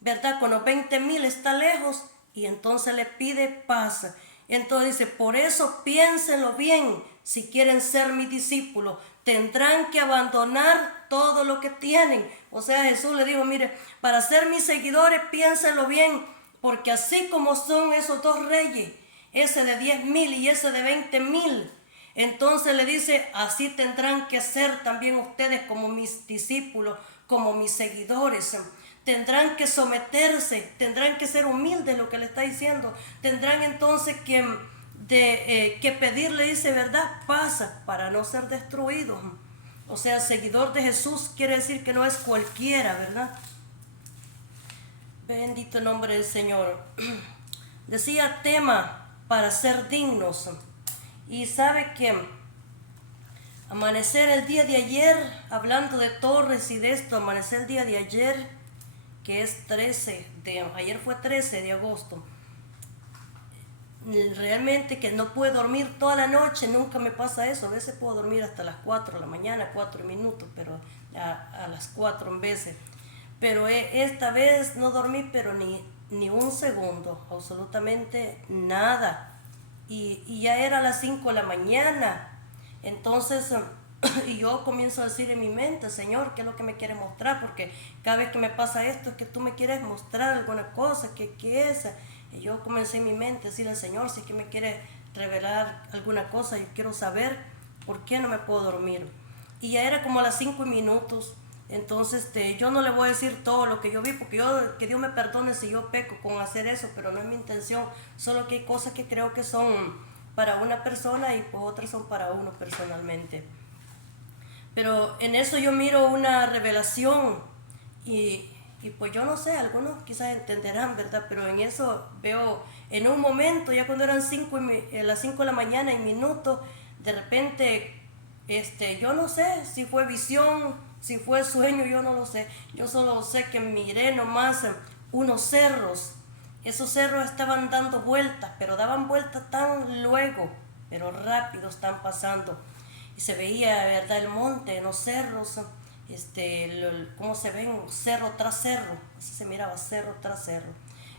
¿verdad?, con los 20,000 está lejos, y entonces le pide paz. Entonces dice, por eso piénsenlo bien, si quieren ser mis discípulos, tendrán que abandonar todo lo que tienen. O sea, Jesús le dijo, mire, para ser mis seguidores, piénsenlo bien, porque así como son esos dos reyes, ese de 10,000 y ese de 20,000, entonces le dice, así tendrán que ser también ustedes como mis discípulos, como mis seguidores. Tendrán que someterse, tendrán que ser humildes, lo que le está diciendo. Tendrán entonces que pedirle, dice, ¿verdad?, paz para no ser destruidos. O sea, seguidor de Jesús quiere decir que no es cualquiera, ¿verdad? Bendito el nombre del Señor. Decía tema para ser dignos. Y sabe que amanecer el día de ayer, hablando de torres y de esto, amanecer el día de ayer, que es ayer fue 13 de agosto. Realmente que no puedo dormir toda la noche, nunca me pasa eso. A veces puedo dormir hasta las 4 de la mañana, 4 minutos, pero a las 4 en veces. Pero esta vez no dormí, pero ni un segundo, absolutamente nada. Y ya era las 5 de la mañana. Entonces, y yo comienzo a decir en mi mente, Señor, ¿qué es lo que me quieres mostrar? Porque cada vez que me pasa esto es que tú me quieres mostrar alguna cosa, ¿qué es? Y yo comencé en mi mente a decirle al Señor, si es que me quieres revelar alguna cosa, yo quiero saber por qué no me puedo dormir. Y ya era como a las 5 minutos. Entonces yo no le voy a decir todo lo que yo vi, porque que Dios me perdone si yo peco con hacer eso, pero no es mi intención. Solo que hay cosas que creo que son para una persona y pues otras son para uno personalmente. Pero en eso yo miro una revelación y pues yo no sé, algunos quizás entenderán, ¿verdad? Pero en eso veo, en un momento, ya cuando eran las 5 de la mañana y minutos, de repente, yo no sé si fue visión, si fue sueño, yo no lo sé. Yo solo sé que miré nomás unos cerros. Esos cerros estaban dando vueltas, pero daban vueltas tan luego, pero rápido están pasando. Y se veía, ¿verdad?, el monte en los cerros, cómo se ven cerro tras cerro, así se miraba cerro tras cerro.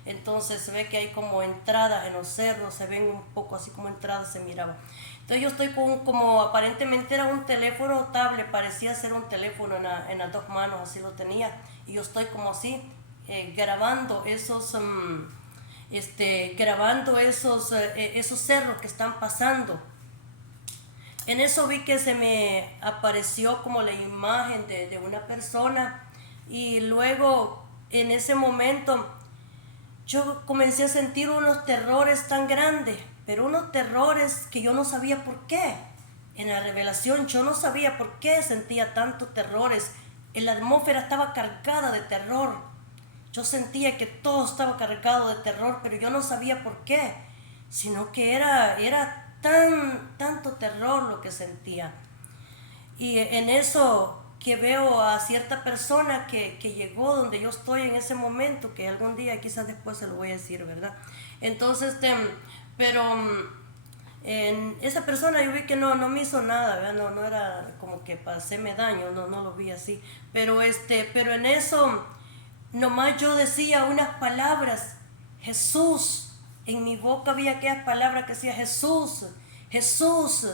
Entonces se ve que hay como entradas en los cerros, se ven un poco así como entradas, se miraba. Entonces yo estoy como aparentemente era un teléfono tablet, parecía ser un teléfono en las dos manos, así lo tenía, y yo estoy como así grabando esos cerros que están pasando. En eso vi que se me apareció como la imagen de una persona, y luego en ese momento yo comencé a sentir unos terrores tan grandes, pero unos terrores que yo no sabía por qué. En la revelación yo no sabía por qué sentía tantos terrores. La atmósfera estaba cargada de terror. Yo sentía que todo estaba cargado de terror, pero yo no sabía por qué, sino que era tanto terror lo que sentía. Y en eso que veo a cierta persona que llegó donde yo estoy en ese momento, que algún día quizás después se lo voy a decir, ¿verdad? Entonces, pero en esa persona yo vi que no me hizo nada, ¿verdad? No era como que para hacerme daño, no lo vi así, pero en eso nomás yo decía unas palabras, Jesús, en mi boca había aquellas palabras que decía Jesús, Jesús,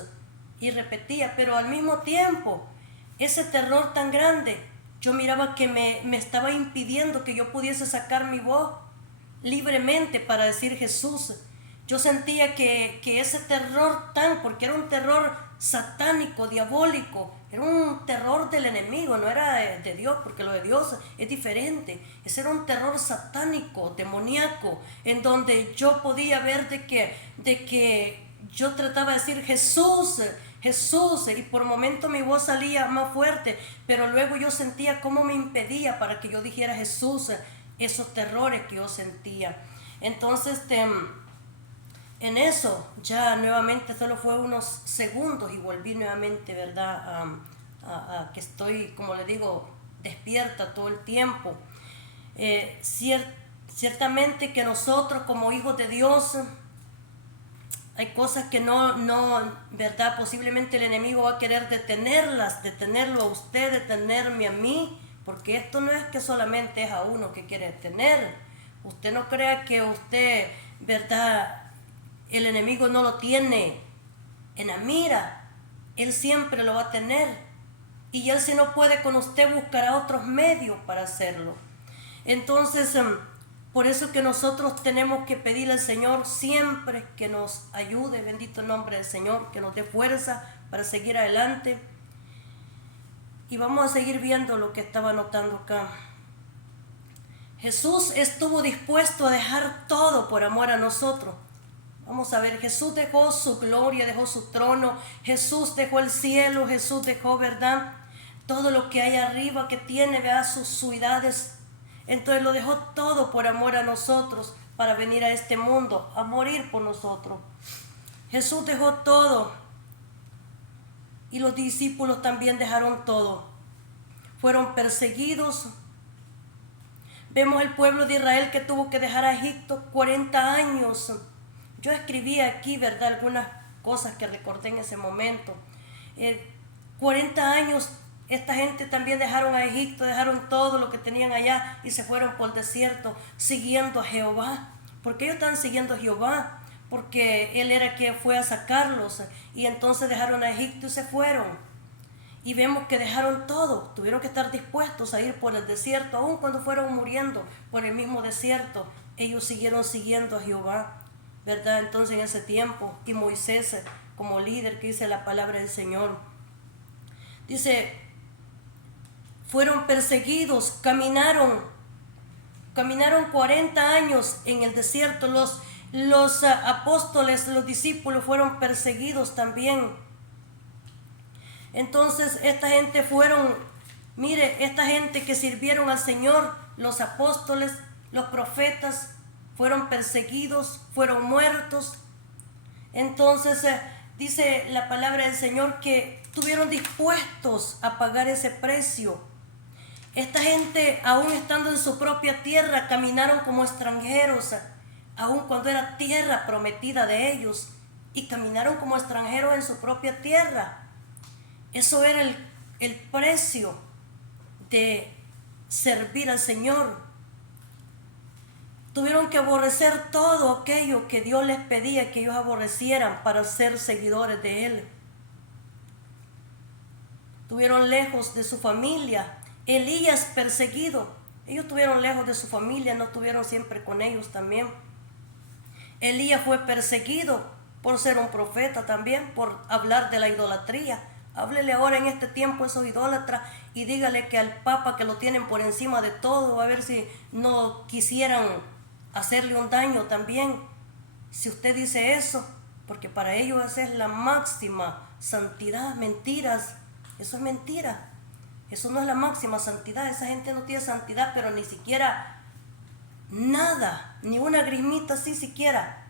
y repetía, pero al mismo tiempo ese terror tan grande, yo miraba que me estaba impidiendo que yo pudiese sacar mi voz libremente para decir Jesús. Yo sentía que ese terror porque era un terror satánico, diabólico, era un terror del enemigo, no era de Dios, porque lo de Dios es diferente. Ese era un terror satánico, demoníaco, en donde yo podía ver de que yo trataba de decir Jesús, Jesús, y por momento mi voz salía más fuerte, pero luego yo sentía cómo me impedía para que yo dijera Jesús, esos terrores que yo sentía. Entonces, en eso ya nuevamente solo fue unos segundos y volví nuevamente, ¿verdad? A que estoy, como le digo, despierta todo el tiempo. Ciertamente que nosotros como hijos de Dios, hay cosas que ¿verdad? Posiblemente el enemigo va a querer detenerlo a usted, detenerme a mí, porque esto no es que solamente es a uno que quiere detener. Usted no crea que usted, ¿verdad? El enemigo no lo tiene en la mira, él siempre lo va a tener. Y él, si no puede con usted, buscará otros medios para hacerlo. Entonces, por eso que nosotros tenemos que pedirle al Señor siempre que nos ayude, bendito el nombre del Señor, que nos dé fuerza para seguir adelante. Y vamos a seguir viendo lo que estaba anotando acá. Jesús estuvo dispuesto a dejar todo por amor a nosotros. Vamos a ver, Jesús dejó su gloria, dejó su trono, Jesús dejó el cielo, Jesús dejó, ¿verdad? Todo lo que hay arriba que tiene, ¿verdad? Sus ciudades. Entonces lo dejó todo por amor a nosotros, para venir a este mundo, a morir por nosotros. Jesús dejó todo. Y los discípulos también dejaron todo. Fueron perseguidos. Vemos el pueblo de Israel que tuvo que dejar a Egipto 40 años. Yo escribí aquí, ¿verdad? Algunas cosas que recordé en ese momento. 40 años, esta gente también dejaron a Egipto, dejaron todo lo que tenían allá y se fueron por el desierto siguiendo a Jehová. ¿Por qué ellos están siguiendo a Jehová? Porque Él era quien fue a sacarlos y entonces dejaron a Egipto y se fueron. Y vemos que dejaron todo, tuvieron que estar dispuestos a ir por el desierto, aun cuando fueron muriendo por el mismo desierto, ellos siguieron siguiendo a Jehová, ¿verdad? Entonces en ese tiempo, y Moisés como líder que dice la palabra del Señor, dice, fueron perseguidos, caminaron 40 años en el desierto, los apóstoles, los discípulos fueron perseguidos también. Entonces esta gente esta gente que sirvieron al Señor, los apóstoles, los profetas, fueron perseguidos, fueron muertos. Entonces dice la palabra del Señor que estuvieron dispuestos a pagar ese precio. Esta gente, aún estando en su propia tierra, caminaron como extranjeros, aun cuando era tierra prometida de ellos, y caminaron como extranjeros en su propia tierra. Eso era el precio de servir al Señor. Tuvieron que aborrecer todo aquello que Dios les pedía que ellos aborrecieran para ser seguidores de Él. Estuvieron lejos de su familia. Elías perseguido. Ellos estuvieron lejos de su familia, no estuvieron siempre con ellos también. Elías fue perseguido por ser un profeta también, por hablar de la idolatría. Háblele ahora en este tiempo a esos idólatras y dígale que al Papa, que lo tienen por encima de todo, a ver si no quisieran hacerle un daño también. Si usted dice eso, porque para ellos esa es la máxima santidad. Mentiras, eso es mentira. Eso no es la máxima santidad. Esa gente no tiene santidad, pero ni siquiera nada, ni una grimita así siquiera.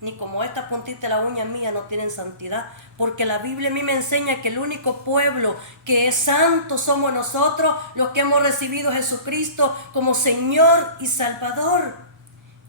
ni como esta puntita de la uña mía no tienen santidad, porque la Biblia a mí me enseña que el único pueblo que es santo somos nosotros, los que hemos recibido a Jesucristo como Señor y Salvador.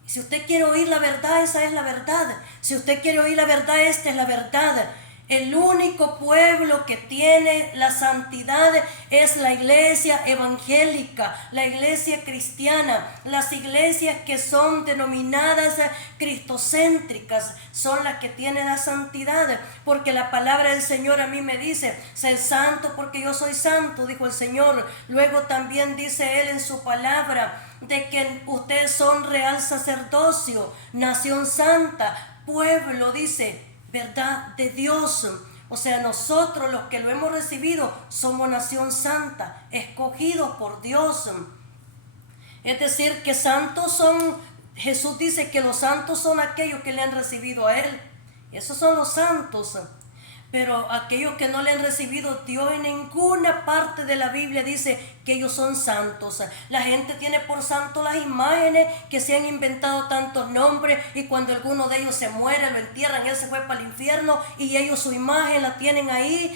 Y si usted quiere oír la verdad, esa es la verdad. Si usted quiere oír la verdad, esta es la verdad. El único pueblo que tiene la santidad es la iglesia evangélica, la iglesia cristiana. Las iglesias que son denominadas cristocéntricas son las que tienen la santidad, porque la palabra del Señor a mí me dice: sé santo porque yo soy santo, dijo el Señor. Luego también dice Él en su palabra de que ustedes son real sacerdocio, nación santa, pueblo, dice, verdad de Dios. O sea, nosotros los que lo hemos recibido somos nación santa, escogidos por Dios. Es decir, que santos son, Jesús dice que los santos son aquellos que le han recibido a Él. Esos son los santos. Pero aquellos que no le han recibido, Dios en ninguna parte de la Biblia dice que ellos son santos. La gente tiene por santo las imágenes que se han inventado tantos nombres, y cuando alguno de ellos se muere, lo entierran, él se fue para el infierno y ellos su imagen la tienen ahí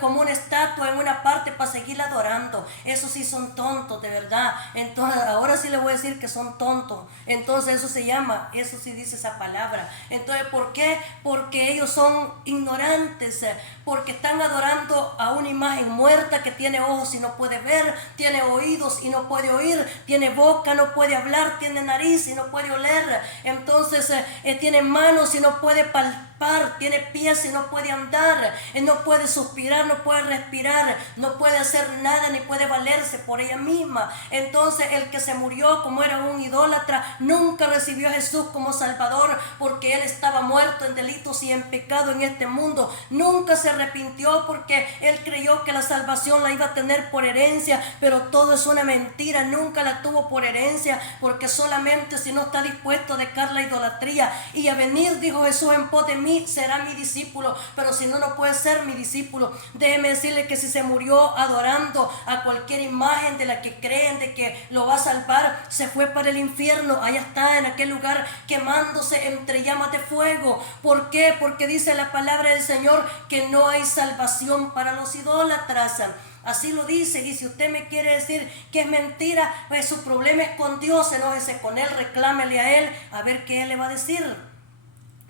como una estatua en una parte para seguirla adorando. Esos sí son tontos, de verdad. Entonces ahora sí les voy a decir que son tontos. Entonces eso se llama, eso sí dice esa palabra. Entonces, ¿por qué? Porque ellos son ignorantes, porque están adorando a una imagen muerta que tiene ojos y no puede ver, tiene oídos y no puede oír, tiene boca, no puede hablar, tiene nariz y no puede oler, entonces tiene manos y no puede palpar, tiene pies y no puede andar, no puede suspirar, no puede respirar, no puede hacer nada ni puede valerse por ella misma. Entonces el que se murió como era un idólatra nunca recibió a Jesús como Salvador, porque él estaba muerto en delitos y en pecado en este mundo. Nunca se arrepintió porque él creyó que la salvación la iba a tener por herencia, pero todo es una mentira. Nunca la tuvo por herencia, porque solamente si no está dispuesto a dejar la idolatría y a venir, dijo Jesús, en pos de mí, será mi discípulo. Pero si no, no puede ser mi discípulo. Déjeme decirle que si se murió adorando a cualquier imagen de la que creen de que lo va a salvar, se fue para el infierno. Allá está, en aquel lugar, quemándose entre llamas de fuego. ¿Por qué? Porque dice la palabra del Señor que no hay salvación para los idólatras. Así lo dice. Y si usted me quiere decir que es mentira, pues su problema es con Dios, enójese con Él, reclámele a Él, a ver qué Él le va a decir.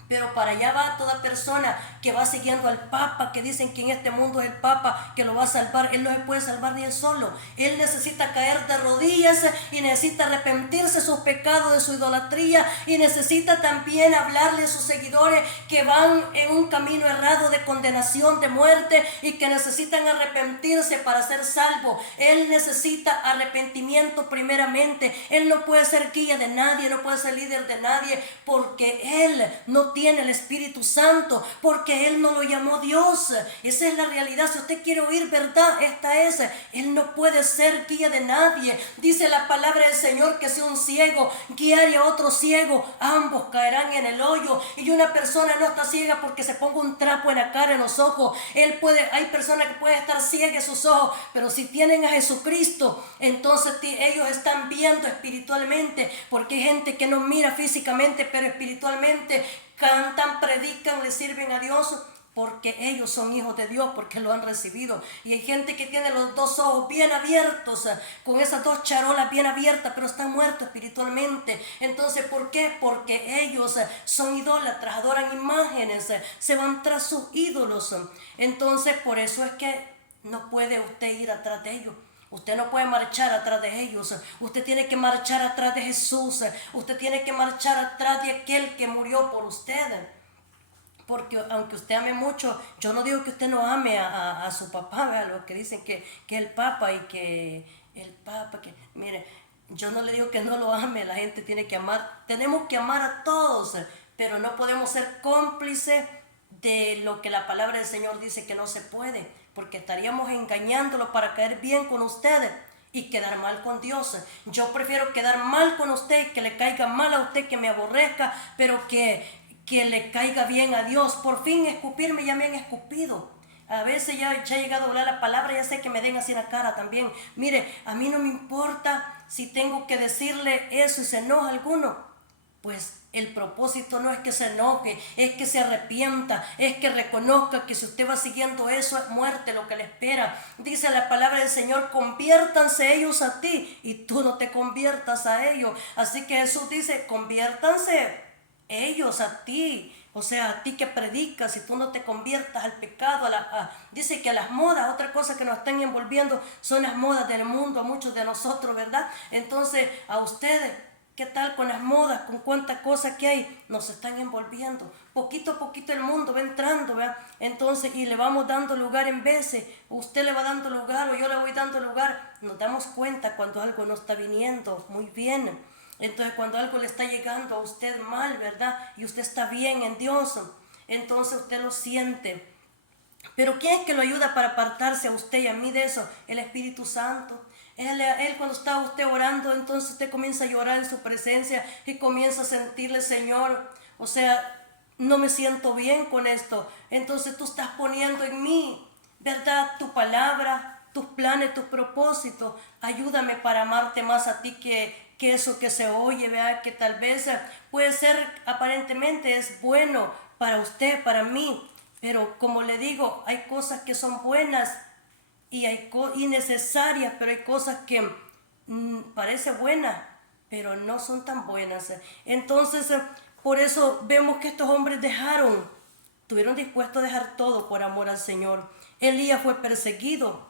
Pero para allá va toda persona que va siguiendo al Papa, que dicen que en este mundo es el Papa que lo va a salvar. Él no se puede salvar ni él solo. Él necesita caer de rodillas y necesita arrepentirse de sus pecados, de su idolatría, y necesita también hablarle a sus seguidores que van en un camino errado de condenación, de muerte, y que necesitan arrepentirse para ser salvos. Él necesita arrepentimiento primeramente. Él no puede ser guía de nadie, no puede ser líder de nadie, porque Él no tiene el Espíritu Santo, porque Él no lo llamó Dios. Esa es la realidad. Si usted quiere oír verdad, esta es: Él no puede ser guía de nadie. Dice la palabra del Señor que si un ciego guiare a otro ciego, ambos caerán en el hoyo. Y una persona no está ciega porque se ponga un trapo en la cara, en los ojos. Hay personas que pueden estar ciegas en sus ojos, pero si tienen a Jesucristo, entonces ellos están viendo espiritualmente, porque hay gente que no mira físicamente, pero espiritualmente cantan, predican, le sirven a Dios, porque ellos son hijos de Dios, porque lo han recibido. Y hay gente que tiene los dos ojos bien abiertos, con esas dos charolas bien abiertas, pero están muertos espiritualmente. Entonces, ¿por qué? Porque ellos son idólatras, adoran imágenes, se van tras sus ídolos. Entonces, por eso es que no puede usted ir atrás de ellos. Usted no puede marchar atrás de ellos. Usted tiene que marchar atrás de Jesús. Usted tiene que marchar atrás de aquel que murió por usted. Porque aunque usted ame mucho, yo no digo que usted no ame a su papá, ¿verdad? Los que dicen que el Papa y que el Papa, mire, yo no le digo que no lo ame. La gente tiene que amar. Tenemos que amar a todos, pero no podemos ser cómplices de lo que la palabra del Señor dice que no se puede, porque estaríamos engañándolo para caer bien con ustedes y quedar mal con Dios. Yo prefiero quedar mal con usted y que le caiga mal a usted, que me aborrezca, pero que le caiga bien a Dios. Por fin escupirme, ya me han escupido. A veces ya he llegado a hablar la palabra, ya sé que me den así en la cara también. Mire, a mí no me importa si tengo que decirle eso y se enoja alguno, pues el propósito no es que se enoje, es que se arrepienta, es que reconozca que si usted va siguiendo eso es muerte lo que le espera. Dice la palabra del Señor, conviértanse ellos a ti y tú no te conviertas a ellos. Así que Jesús dice, conviértanse ellos a ti. O sea, a ti que predicas, si tú no te conviertas al pecado, dice que a las modas, otra cosa que nos están envolviendo son las modas del mundo, a muchos de nosotros, ¿verdad? Entonces, a ustedes, ¿qué tal con las modas? Con cuántas cosas que hay, nos están envolviendo. Poquito a poquito el mundo va entrando, ¿verdad? Entonces, y le vamos dando lugar en veces, usted le va dando lugar o yo le voy dando lugar. Nos damos cuenta cuando algo no está viniendo muy bien. Entonces cuando algo le está llegando a usted mal, ¿verdad? Y usted está bien en Dios, entonces usted lo siente. Pero ¿quién es que lo ayuda para apartarse a usted y a mí de eso? El Espíritu Santo. Él cuando está usted orando, entonces usted comienza a llorar en su presencia y comienza a sentirle, Señor, o sea, no me siento bien con esto. Entonces tú estás poniendo en mí, ¿verdad? Tu palabra, tus planes, tus propósitos. Ayúdame para amarte más a ti que eso que se oye, ¿verdad? Que tal vez puede ser, aparentemente es bueno para usted, para mí, pero como le digo, hay cosas que son buenas y hay necesarias, pero hay cosas que parece buenas, pero no son tan buenas. Entonces, por eso vemos que estos hombres estuvieron dispuestos a dejar todo por amor al Señor. Elías fue perseguido.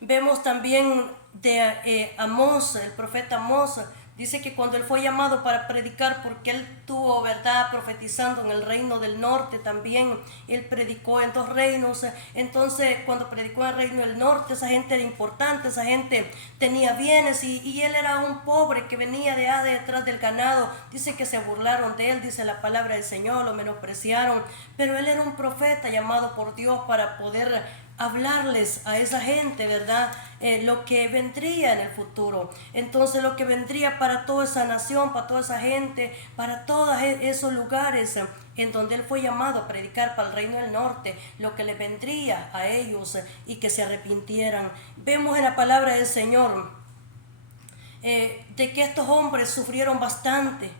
Vemos también de Amós, el profeta Amós, dice que cuando él fue llamado para predicar, porque él tuvo, ¿verdad?, profetizando en el reino del norte también, él predicó en 2 reinos. Entonces cuando predicó en el reino del norte, esa gente era importante, esa gente tenía bienes y él era un pobre que venía de detrás del ganado. Dice que se burlaron de él, dice la palabra del Señor, lo menospreciaron, pero él era un profeta llamado por Dios para poder hablarles a esa gente, ¿verdad? Lo que vendría en el futuro. Entonces lo que vendría para toda esa nación, para toda esa gente, para todos esos lugares en donde él fue llamado a predicar para el reino del norte, lo que le vendría a ellos y que se arrepintieran. Vemos en la palabra del Señor de que estos hombres sufrieron bastante,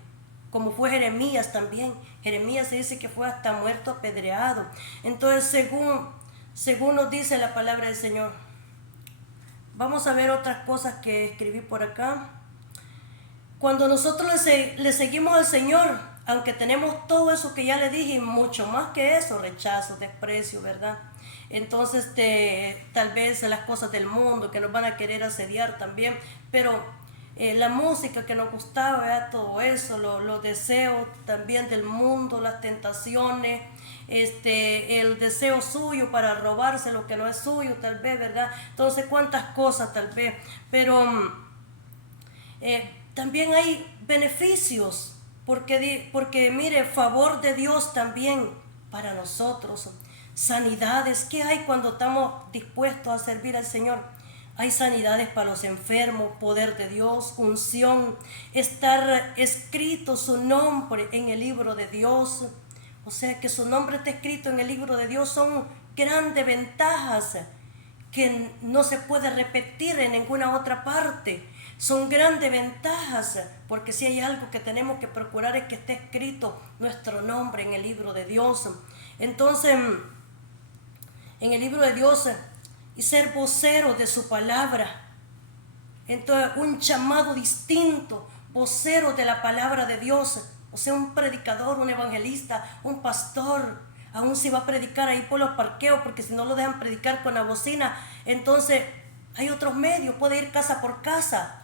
como fue Jeremías también. Jeremías se dice que fue hasta muerto apedreado. Entonces según nos dice la palabra del Señor. Vamos a ver otras cosas que escribí por acá. Cuando nosotros le seguimos al Señor, aunque tenemos todo eso que ya le dije y mucho más que eso, rechazo, desprecio, ¿verdad? Entonces tal vez las cosas del mundo que nos van a querer asediar también, pero la música que nos gustaba, ¿verdad? Todo eso, los deseos también del mundo, las tentaciones, el deseo suyo para robarse lo que no es suyo, tal vez, ¿verdad? Entonces, cuántas cosas tal vez, pero también hay beneficios, porque mire, favor de Dios también para nosotros, sanidades. ¿Qué hay cuando estamos dispuestos a servir al Señor? Hay sanidades para los enfermos, poder de Dios, unción, estar escrito su nombre en el libro de Dios. O sea, que su nombre está escrito en el libro de Dios son grandes ventajas que no se puede repetir en ninguna otra parte. Son grandes ventajas, porque si hay algo que tenemos que procurar es que esté escrito nuestro nombre en el libro de Dios. Entonces, en el libro de Dios, y ser vocero de su palabra. Entonces, un llamado distinto, vocero de la palabra de Dios. O sea, un predicador, un evangelista, un pastor. Aún si va a predicar ahí por los parqueos, porque si no lo dejan predicar con la bocina, entonces hay otros medios. Puede ir casa por casa,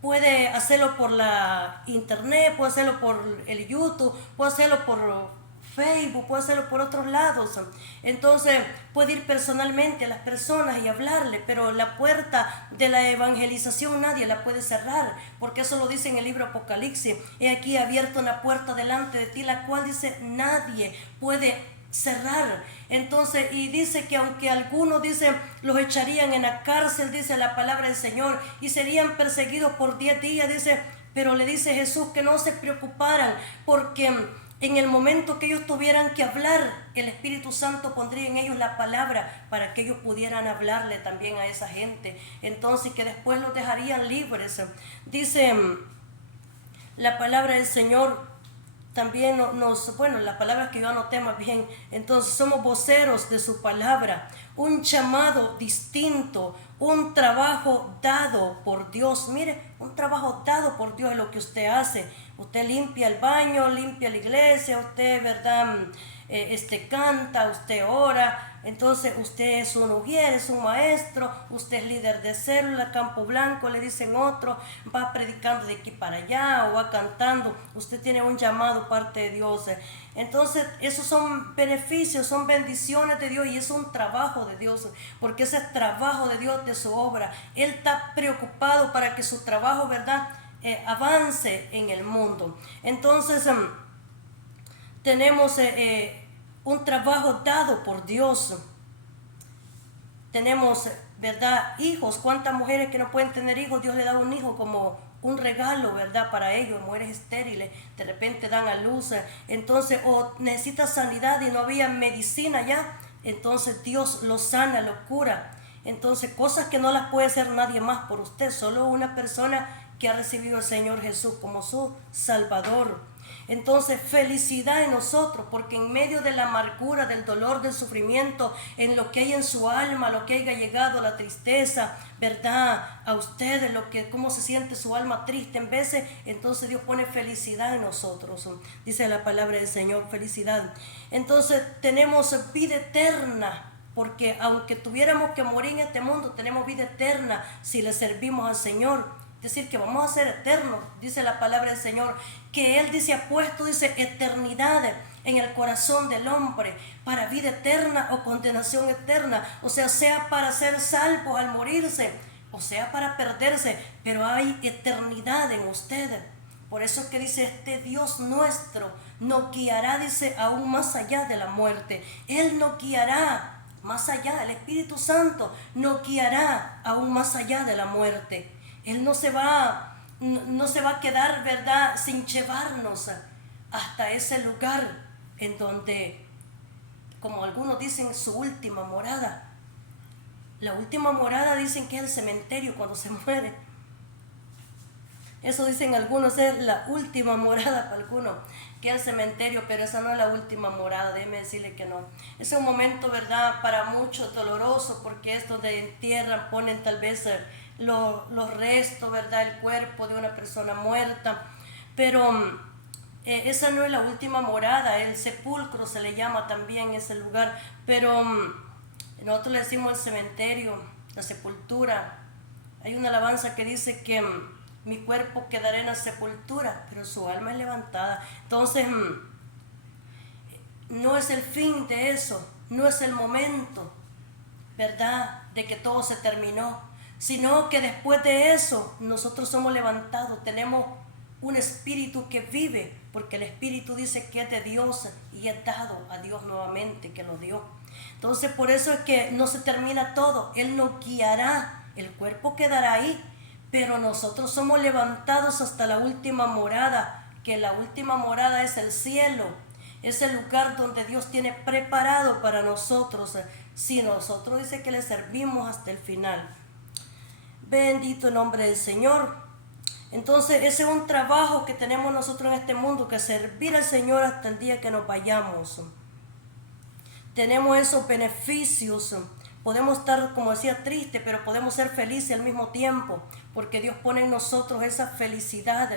puede hacerlo por la internet, puede hacerlo por el YouTube, puede hacerlo por Facebook, puede hacerlo por otros lados. Entonces puede ir personalmente a las personas y hablarle, pero la puerta de la evangelización nadie la puede cerrar, porque eso lo dice en el libro Apocalipsis. He aquí abierto una puerta delante de ti, la cual dice nadie puede cerrar. Entonces, y dice que aunque algunos, dice, los echarían en la cárcel, dice la palabra del Señor, y serían perseguidos por 10 días, dice, pero le dice Jesús que no se preocuparan, porque en el momento que ellos tuvieran que hablar, el Espíritu Santo pondría en ellos la palabra para que ellos pudieran hablarle también a esa gente. Entonces, que después los dejarían libres. Dice La palabra del Señor también bueno, la palabra que yo anoté más bien, entonces somos voceros de su palabra, un llamado distinto, un trabajo dado por Dios. Mire, un trabajo dado por Dios es lo que usted hace. Usted limpia el baño, limpia la iglesia, usted, ¿verdad? Canta, usted ora. Entonces usted es un ujier, es un maestro, usted es líder de célula, Campo Blanco, le dicen otro, va predicando de aquí para allá o va cantando. Usted tiene un llamado parte de Dios. Entonces esos son beneficios, son bendiciones de Dios y es un trabajo de Dios, porque ese es trabajo de Dios, de su obra. Él está preocupado para que su trabajo, ¿verdad?, avance en el mundo. Entonces tenemos un trabajo dado por Dios. Tenemos, ¿verdad?, hijos. ¿Cuántas mujeres que no pueden tener hijos? Dios le da un hijo como un regalo, ¿verdad?, para ellos. Mujeres estériles, de repente dan a luz. Entonces, o necesita sanidad y no había medicina ya. Entonces Dios lo sana, lo cura. Entonces, cosas que no las puede hacer nadie más por usted, solo una persona que ha recibido al Señor Jesús como su Salvador. Entonces, felicidad en nosotros, porque en medio de la amargura, del dolor, del sufrimiento, en lo que hay en su alma, lo que haya llegado, la tristeza, ¿verdad?, a ustedes, cómo se siente su alma triste en veces, entonces Dios pone felicidad en nosotros. Dice la palabra del Señor, felicidad. Entonces, tenemos vida eterna. Porque aunque tuviéramos que morir en este mundo, tenemos vida eterna si le servimos al Señor. Es decir, que vamos a ser eternos, dice la palabra del Señor, que Él dice, ha puesto, dice, eternidad en el corazón del hombre, para vida eterna o condenación eterna, o sea para ser salvos al morirse, o sea para perderse, pero hay eternidad en ustedes. Por eso es que dice, este Dios nuestro nos guiará, dice, aún más allá de la muerte. Él nos guiará más allá, el Espíritu Santo nos guiará aún más allá de la muerte. Él no se va a quedar, ¿verdad?, sin llevarnos hasta ese lugar en donde, como algunos dicen, su última morada. La última morada dicen que es el cementerio cuando se muere. Eso dicen algunos, es la última morada para algunos, que es el cementerio, pero esa no es la última morada, déjeme decirle que no. Es un momento, ¿verdad?, para muchos doloroso, porque es donde entierran, ponen tal vez los restos, ¿verdad?, el cuerpo de una persona muerta, pero esa no es la última morada. El sepulcro se le llama también ese lugar, pero nosotros le decimos el cementerio, la sepultura. Hay una alabanza que dice que mi cuerpo quedará en la sepultura, pero su alma es levantada. Entonces, no es el fin de eso, no es el momento, ¿verdad?, de que todo se terminó, sino que después de eso nosotros somos levantados, tenemos un espíritu que vive, porque el espíritu dice que es de Dios y es dado a Dios nuevamente, que lo dio. Entonces, por eso es que no se termina todo. Él nos guiará, el cuerpo quedará ahí, pero nosotros somos levantados hasta la última morada, que la última morada es el cielo, es el lugar donde Dios tiene preparado para nosotros, si nosotros dice que le servimos hasta el final. Bendito el nombre del Señor. Entonces ese es un trabajo que tenemos nosotros en este mundo, que servir al Señor hasta el día que nos vayamos. Tenemos esos beneficios. Podemos estar, como decía, tristes, pero podemos ser felices al mismo tiempo, porque Dios pone en nosotros esa felicidad.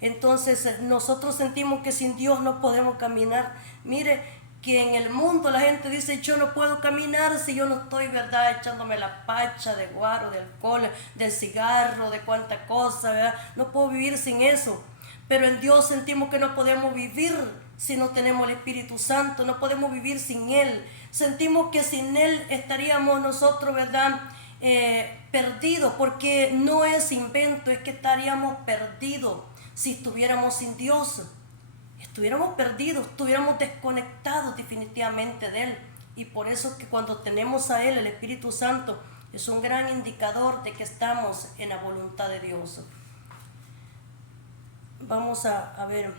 Entonces nosotros sentimos que sin Dios no podemos caminar. Mire que en el mundo la gente dice, yo no puedo caminar si yo no estoy, ¿verdad?, echándome la pacha de guaro, de alcohol, del cigarro, de cuánta cosa, ¿verdad? No puedo vivir sin eso. Pero en Dios sentimos que no podemos vivir si no tenemos el Espíritu Santo, no podemos vivir sin Él. Sentimos que sin Él estaríamos nosotros, ¿verdad?, perdidos, porque no es invento, es que estaríamos perdidos si estuviéramos sin Dios. Estuviéramos perdidos, estuviéramos desconectados definitivamente de Él. Y por eso es que cuando tenemos a Él, el Espíritu Santo, es un gran indicador de que estamos en la voluntad de Dios. Vamos a ver.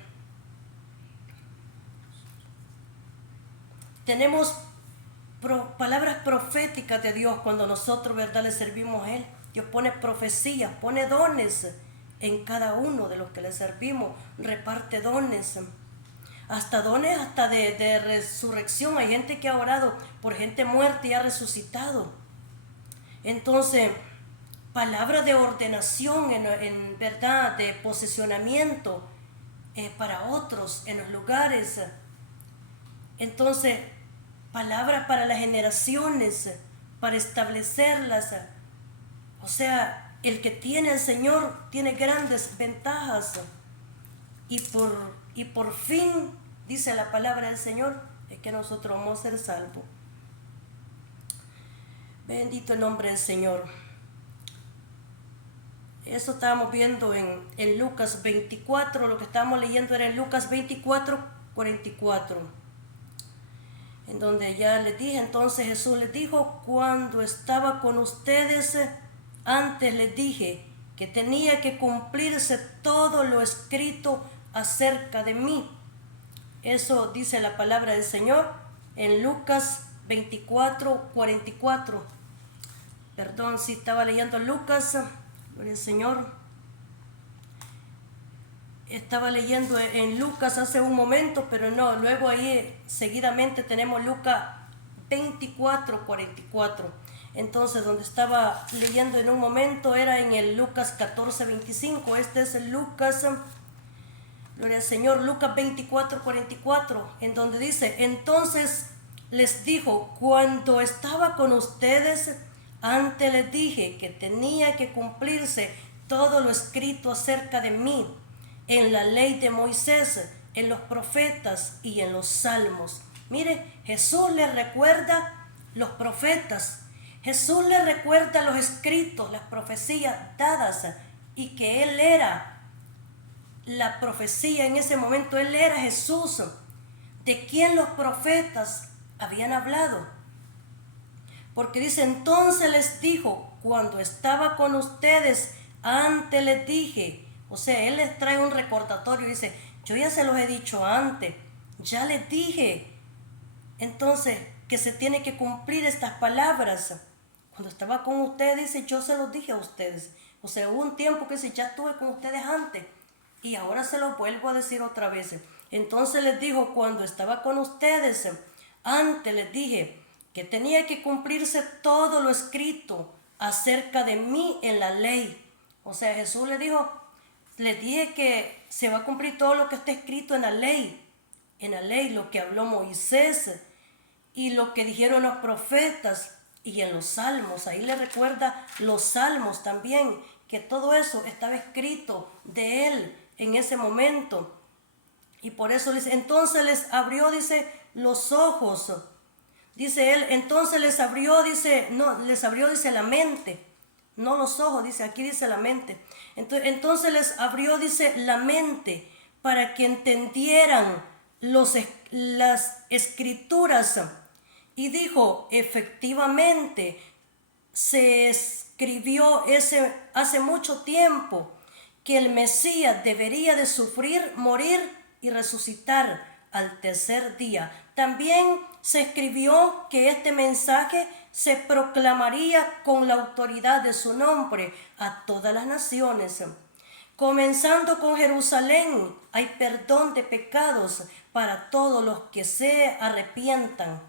Tenemos palabras proféticas de Dios cuando nosotros, ¿verdad?, le servimos a Él. Dios pone profecías, pone dones en cada uno de los que le servimos. Reparte dones, hasta dones hasta de resurrección. Hay gente que ha orado por gente muerta y ha resucitado. Entonces, palabra de ordenación, en verdad, de posicionamiento para otros en los lugares. Entonces, palabra para las generaciones, para establecerlas. O sea, el que tiene al Señor tiene grandes ventajas. Y por fin, dice la palabra del Señor, es que nosotros vamos a ser salvos. Bendito el nombre del Señor. Eso estábamos viendo en Lucas 24, lo que estábamos leyendo era en Lucas 24, 44. En donde ya les dije, entonces Jesús les dijo, cuando estaba con ustedes, antes les dije que tenía que cumplirse todo lo escrito acerca de mí. Eso dice la palabra del Señor en Lucas 24, 44. Perdón, si estaba leyendo Lucas, gloria al Señor. Estaba leyendo en Lucas hace un momento, pero no, luego ahí seguidamente tenemos Lucas 24, 44. Entonces, donde estaba leyendo en un momento era en el Lucas 14, 25. Este es el Lucas, gloria al Señor, Lucas 24, 44, en donde dice, entonces les dijo, cuando estaba con ustedes, antes les dije que tenía que cumplirse todo lo escrito acerca de mí en la ley de Moisés, en los profetas y en los salmos. Mire, Jesús les recuerda los profetas, Jesús les recuerda los escritos, las profecías dadas, y que Él era la profecía en ese momento. Él era Jesús, de quien los profetas habían hablado. Porque dice, entonces les dijo, cuando estaba con ustedes, antes les dije. O sea, Él les trae un recordatorio y dice, yo ya se los he dicho antes, ya les dije. Entonces, que se tiene que cumplir estas palabras. Cuando estaba con ustedes, dice, yo se los dije a ustedes. O sea, hubo un tiempo que dice, ya estuve con ustedes antes y ahora se los vuelvo a decir otra vez. Entonces les dijo, cuando estaba con ustedes, antes les dije que tenía que cumplirse todo lo escrito acerca de mí en la ley. O sea, Jesús les dijo, les dije que se va a cumplir todo lo que está escrito en la ley, lo que habló Moisés y lo que dijeron los profetas y en los salmos. Ahí le recuerda los salmos también, que todo eso estaba escrito de Él en ese momento. Y por eso dice, entonces les abrió, dice, los ojos. Dice Él, entonces les abrió, dice, no, les abrió, dice, la mente. No los ojos, dice, aquí dice la mente. Entonces les abrió, dice, la mente para que entendieran las escrituras. Y dijo, efectivamente, se escribió hace mucho tiempo que el Mesías debería de sufrir, morir y resucitar al tercer día. También se escribió que este mensaje se proclamaría con la autoridad de su nombre a todas las naciones. Comenzando con Jerusalén, hay perdón de pecados para todos los que se arrepientan.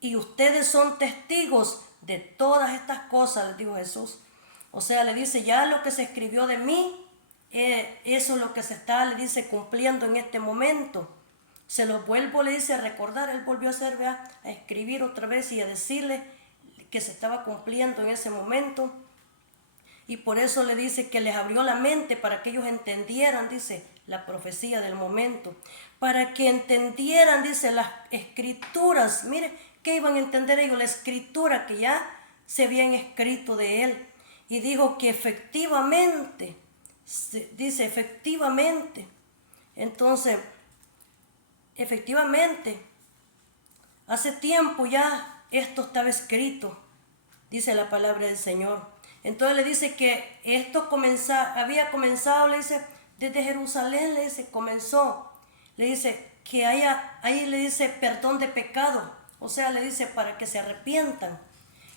Y ustedes son testigos de todas estas cosas, les dijo Jesús. O sea, le dice, ya lo que se escribió de mí, eso es lo que se está, le dice, cumpliendo en este momento. Se lo vuelvo, le dice, a recordar. Él volvió a hacer, a escribir otra vez y a decirle que se estaba cumpliendo en ese momento. Y por eso le dice que les abrió la mente para que ellos entendieran, dice, la profecía del momento. Para que entendieran, dice, las escrituras. Mire, ¿qué iban a entender ellos? La escritura que ya se habían escrito de Él. Y dijo que efectivamente, dice, efectivamente. Entonces, efectivamente, hace tiempo ya esto estaba escrito, dice la palabra del Señor. Entonces le dice que esto había comenzado, le dice, desde Jerusalén, le dice, comenzó. Le dice que ahí le dice perdón de pecado. O sea, le dice para que se arrepientan.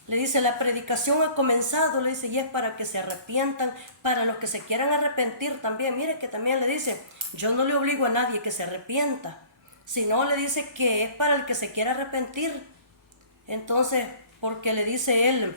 Le dice, la predicación ha comenzado, le dice, y es para que se arrepientan, para los que se quieran arrepentir también. Mire que también le dice, yo no le obligo a nadie que se arrepienta, sino le dice que es para el que se quiera arrepentir. Entonces, porque le dice él,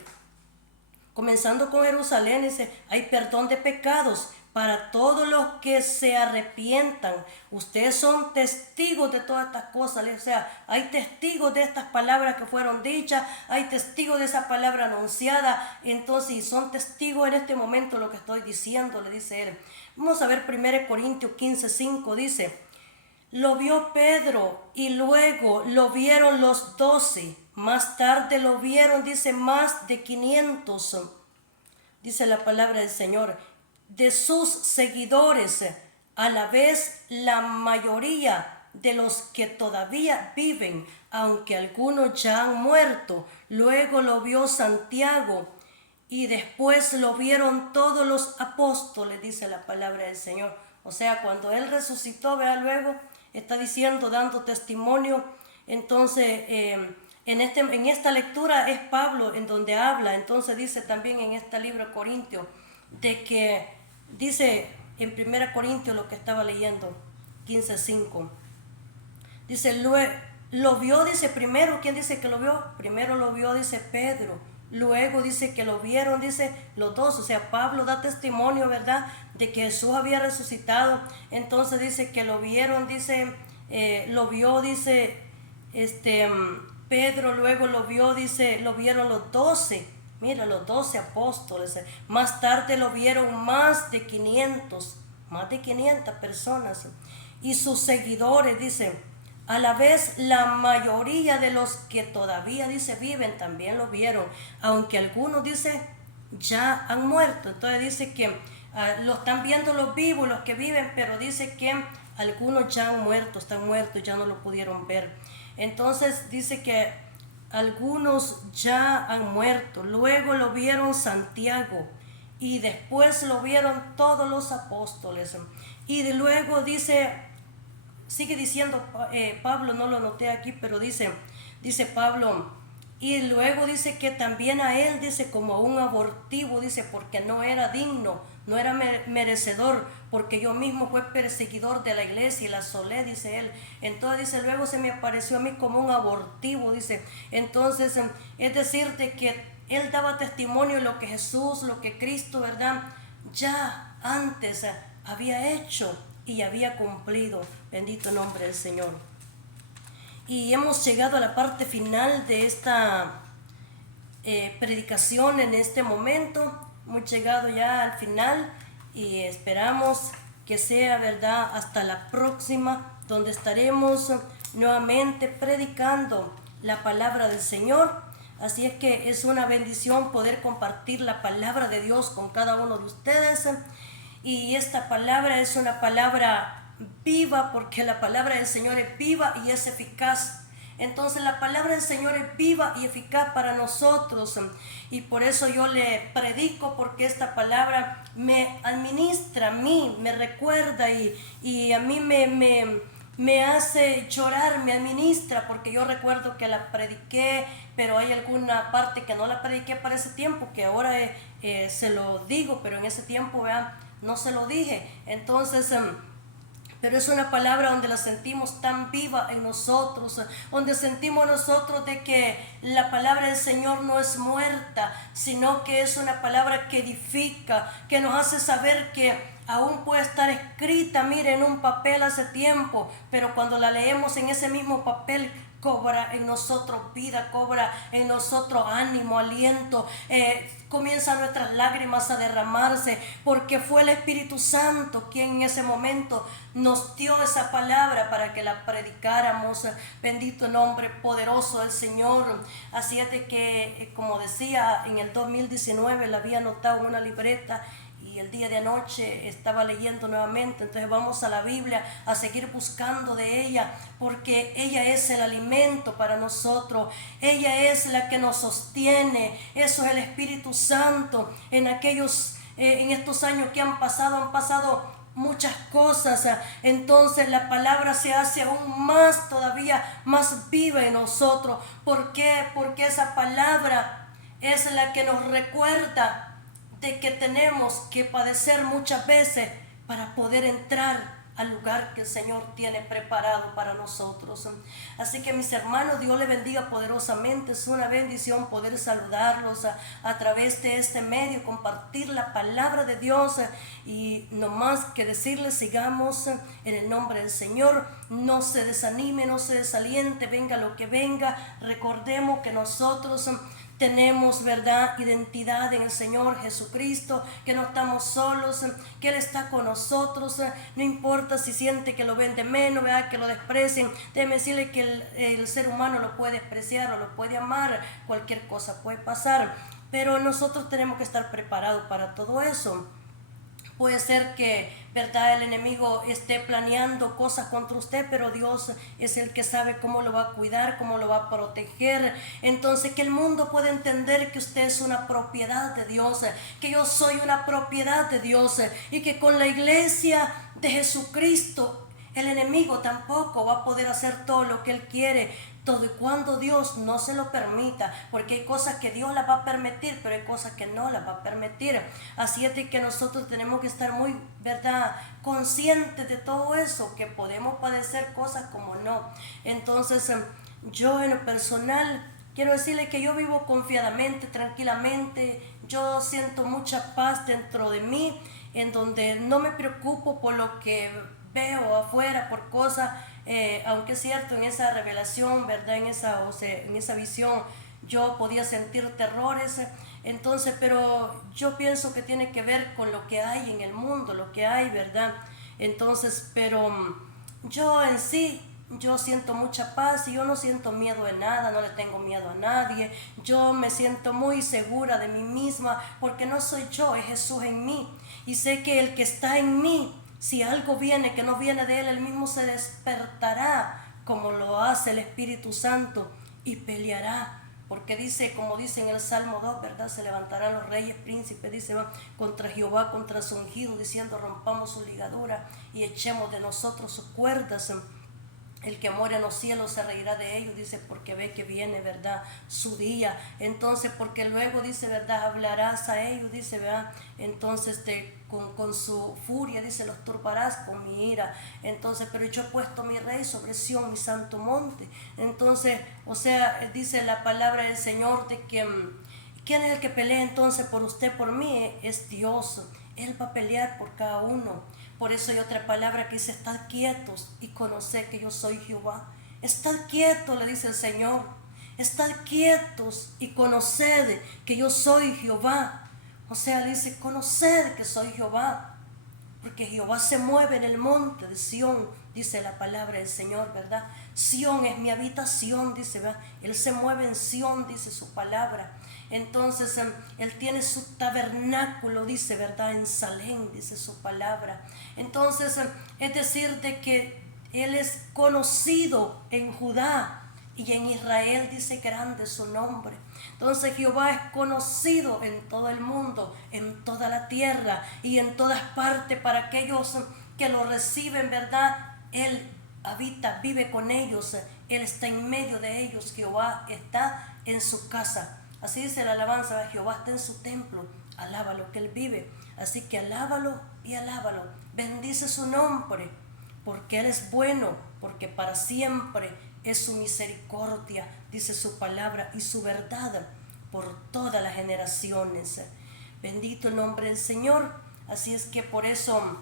comenzando con Jerusalén, dice, hay perdón de pecados para todos los que se arrepientan. Ustedes son testigos de todas estas cosas, o sea, hay testigos de estas palabras que fueron dichas, hay testigos de esa palabra anunciada, entonces, y son testigos en este momento lo que estoy diciendo, le dice él. Vamos a ver 1 Corintios 15:5, dice, lo vio Pedro y luego lo vieron los 12, más tarde lo vieron, dice, más de 500, dice la palabra del Señor, de sus seguidores, a la vez la mayoría de los que todavía viven, aunque algunos ya han muerto. Luego lo vio Santiago y después lo vieron todos los apóstoles, dice la palabra del Señor. O sea, cuando Él resucitó, vea, luego está diciendo, dando testimonio. Entonces, en esta lectura es Pablo en donde habla. Entonces dice también en este libro de Corintios, de que dice en 1 Corintios lo que estaba leyendo, 15:5. Dice, lo vio, dice primero, ¿quién dice que lo vio? Primero lo vio, dice Pedro. Luego dice que lo vieron, dice los dos. O sea, Pablo da testimonio, ¿verdad?, de que Jesús había resucitado. Entonces dice que lo vieron, dice, lo vio, dice, Pedro. Luego lo vio, dice, lo vieron los 12. Mira, los 12 apóstoles. Más tarde lo vieron más de 500 personas. Y sus seguidores, dice, a la vez la mayoría de los que todavía, dice, viven, también lo vieron. Aunque algunos, dice, ya han muerto. Entonces dice que lo están viendo los vivos, los que viven, pero dice que algunos ya han muerto, están muertos, ya no lo pudieron ver. Entonces dice que algunos ya han muerto. Luego lo vieron Santiago y después lo vieron todos los apóstoles. Y luego dice, sigue diciendo Pablo, no lo anoté aquí, pero dice Pablo, y luego dice que también a él, dice, como un abortivo, dice, porque no era digno, no era merecedor, porque yo mismo fui perseguidor de la iglesia y la asolé, dice él. Entonces dice, luego se me apareció a mí como un abortivo, dice. Entonces, es decir, de que él daba testimonio de lo que Jesús, lo que Cristo, ¿verdad?, ya antes había hecho y había cumplido. Bendito nombre del Señor. Y hemos llegado a la parte final de esta predicación en este momento. Hemos llegado ya al final y esperamos que sea, verdad, hasta la próxima, donde estaremos nuevamente predicando la palabra del Señor. Así es que es una bendición poder compartir la palabra de Dios con cada uno de ustedes. Y esta palabra es una palabra viva, porque la palabra del Señor es viva y es eficaz. Entonces la palabra del Señor es viva y eficaz para nosotros, y por eso yo le predico, porque esta palabra me administra a mí, me recuerda y a mí me hace llorar, me administra, porque yo recuerdo que la prediqué, pero hay alguna parte que no la prediqué para ese tiempo, que ahora se lo digo, pero en ese tiempo, vean, no se lo dije. Entonces, pero es una palabra donde la sentimos tan viva en nosotros, donde sentimos nosotros de que la palabra del Señor no es muerta, sino que es una palabra que edifica, que nos hace saber que aún puede estar escrita, mire, en un papel hace tiempo, pero cuando la leemos en ese mismo papel, cobra en nosotros vida, cobra en nosotros ánimo, aliento, comienzan nuestras lágrimas a derramarse, porque fue el Espíritu Santo quien en ese momento nos dio esa palabra para que la predicáramos. Bendito nombre poderoso del Señor. Así es de que, como decía, en el 2019 la había anotado en una libreta, y el día de anoche estaba leyendo nuevamente. Entonces vamos a la Biblia a seguir buscando de ella, porque ella es el alimento para nosotros, ella es la que nos sostiene. Eso es el Espíritu Santo. En estos años que han pasado muchas cosas. Entonces la palabra se hace aún más, todavía más viva en nosotros. ¿Por qué? Porque esa palabra es la que nos recuerda de que tenemos que padecer muchas veces para poder entrar al lugar que el Señor tiene preparado para nosotros. Así que mis hermanos, Dios les bendiga poderosamente. Es una bendición poder saludarlos a través de este medio, compartir la palabra de Dios, y no más que decirles: sigamos en el nombre del Señor, no se desanime, no se desaliente, venga lo que venga. Recordemos que nosotros tenemos, ¿verdad?, identidad en el Señor Jesucristo, que no estamos solos, que Él está con nosotros. No importa si siente que lo ven de menos, ¿verdad?, que lo desprecien. Déjeme decirle que el ser humano lo puede despreciar o lo puede amar, cualquier cosa puede pasar, pero nosotros tenemos que estar preparados para todo eso. Puede ser que, ¿verdad?, el enemigo esté planeando cosas contra usted, pero Dios es el que sabe cómo lo va a cuidar, cómo lo va a proteger. Entonces, que el mundo pueda entender que usted es una propiedad de Dios, que yo soy una propiedad de Dios, y que con la iglesia de Jesucristo el enemigo tampoco va a poder hacer todo lo que él quiere, todo y cuando Dios no se lo permita, porque hay cosas que Dios las va a permitir, pero hay cosas que no las va a permitir. Así es de que nosotros tenemos que estar muy, ¿verdad?, conscientes de todo eso, que podemos padecer cosas como no. Entonces, yo en lo personal quiero decirle que yo vivo confiadamente, tranquilamente. Yo siento mucha paz dentro de mí, en donde no me preocupo por lo que veo afuera, por cosas, aunque es cierto, en esa revelación, ¿verdad?, en esa visión, yo podía sentir terrores. Entonces, pero yo pienso que tiene que ver con lo que hay en el mundo, lo que hay, ¿verdad? Entonces, pero yo en sí, yo siento mucha paz y yo no siento miedo de nada, no le tengo miedo a nadie. Yo me siento muy segura de mí misma, porque no soy yo, es Jesús en mí. Y sé que el que está en mí, si algo viene que no viene de Él, Él mismo se despertará, como lo hace el Espíritu Santo, y peleará. Porque dice, como dice en el Salmo 2, ¿verdad?, se levantarán los reyes, príncipes, dice, va contra Jehová, contra su ungido, diciendo: rompamos su ligadura y echemos de nosotros sus cuerdas. El que mora en los cielos se reirá de ellos, dice, porque ve que viene, ¿verdad?, su día. Entonces, porque luego, dice, ¿verdad?, hablarás a ellos, dice, ¿verdad? Entonces, con su furia, dice, los turbarás con mi ira. Entonces, pero yo he puesto mi rey sobre Sión, mi santo monte. Entonces, o sea, dice la palabra del Señor de que ¿quién es el que pelea entonces por usted, por mí? Es Dios. Él va a pelear por cada uno. Por eso hay otra palabra que dice: estad quietos y conoced que yo soy Jehová. Estad quietos, le dice el Señor. Estad quietos y conoced que yo soy Jehová. O sea, le dice: conoced que soy Jehová. Porque Jehová se mueve en el monte de Sión, dice la palabra del Señor, ¿verdad? Sión es mi habitación, dice, ¿verdad? Él se mueve en Sión, dice su palabra. Entonces, Él tiene su tabernáculo, dice, ¿verdad?, en Salem, dice su palabra. Entonces, es decir, de que Él es conocido en Judá, y en Israel, dice, grande su nombre. Entonces Jehová es conocido en todo el mundo, en toda la tierra y en todas partes, para aquellos que lo reciben, ¿verdad? Él habita, vive con ellos, Él está en medio de ellos. Jehová está en su casa. Así dice la alabanza: Jehová está en su templo, alábalo, que Él vive. Así que alábalo y alábalo, bendice su nombre, porque Él es bueno, porque para siempre es su misericordia, dice su palabra, y su verdad por todas las generaciones. Bendito el nombre del Señor. Así es que por eso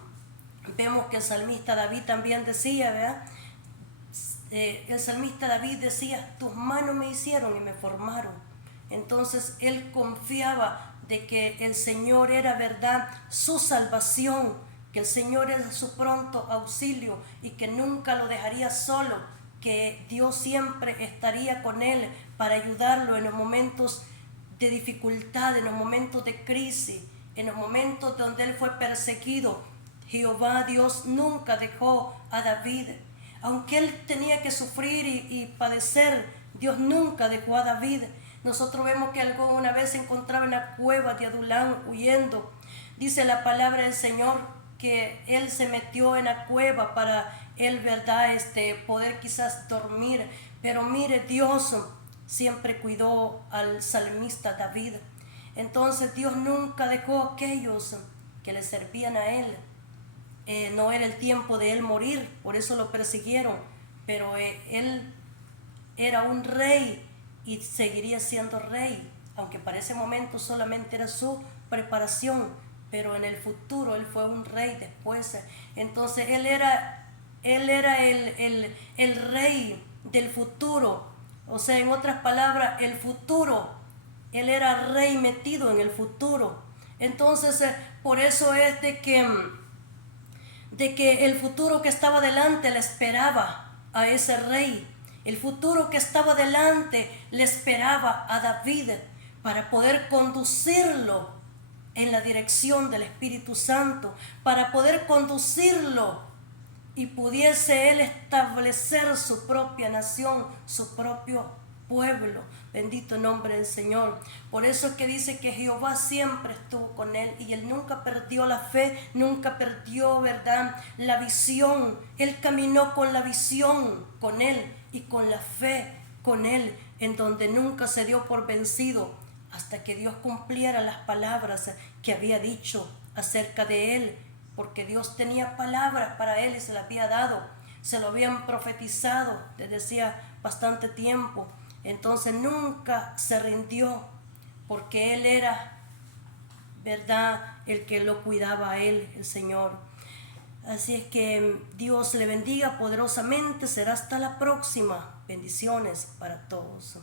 vemos que el salmista David también decía, ¿verdad? El salmista David decía: tus manos me hicieron y me formaron. Entonces él confiaba de que el Señor era, ¿verdad?, su salvación, que el Señor era su pronto auxilio y que nunca lo dejaría solo, que Dios siempre estaría con él para ayudarlo en los momentos de dificultad, en los momentos de crisis, en los momentos donde él fue perseguido. Jehová Dios nunca dejó a David. Aunque él tenía que sufrir y padecer, Dios nunca dejó a David. Nosotros vemos que alguna vez se encontraba en la cueva de Adulán huyendo. Dice la palabra del Señor que él se metió en la cueva para él, ¿verdad?, poder quizás dormir. Pero mire, Dios siempre cuidó al salmista David. Entonces Dios nunca dejó a aquellos que le servían a él. No era el tiempo de él morir, por eso lo persiguieron, pero él era un rey y seguiría siendo rey, aunque para ese momento solamente era su preparación, pero en el futuro él fue un rey después. Entonces él era el rey del futuro, o sea, en otras palabras, el futuro, él era rey metido en el futuro. Entonces por eso es de que el futuro que estaba delante le esperaba a ese rey. El futuro que estaba delante le esperaba a David para poder conducirlo en la dirección del Espíritu Santo, para poder conducirlo y pudiese él establecer su propia nación, su propio pueblo. Bendito nombre del Señor. Por eso es que dice que Jehová siempre estuvo con él y él nunca perdió la fe, nunca perdió, ¿verdad?, la visión. Él caminó con la visión con él y con la fe con él, en donde nunca se dio por vencido hasta que Dios cumpliera las palabras que había dicho acerca de él, porque Dios tenía palabras para él y se las había dado, se lo habían profetizado desde hacía bastante tiempo. Entonces nunca se rindió, porque él era, ¿verdad?, el que lo cuidaba a él, el Señor. Así es que Dios le bendiga poderosamente. Será hasta la próxima. Bendiciones para todos.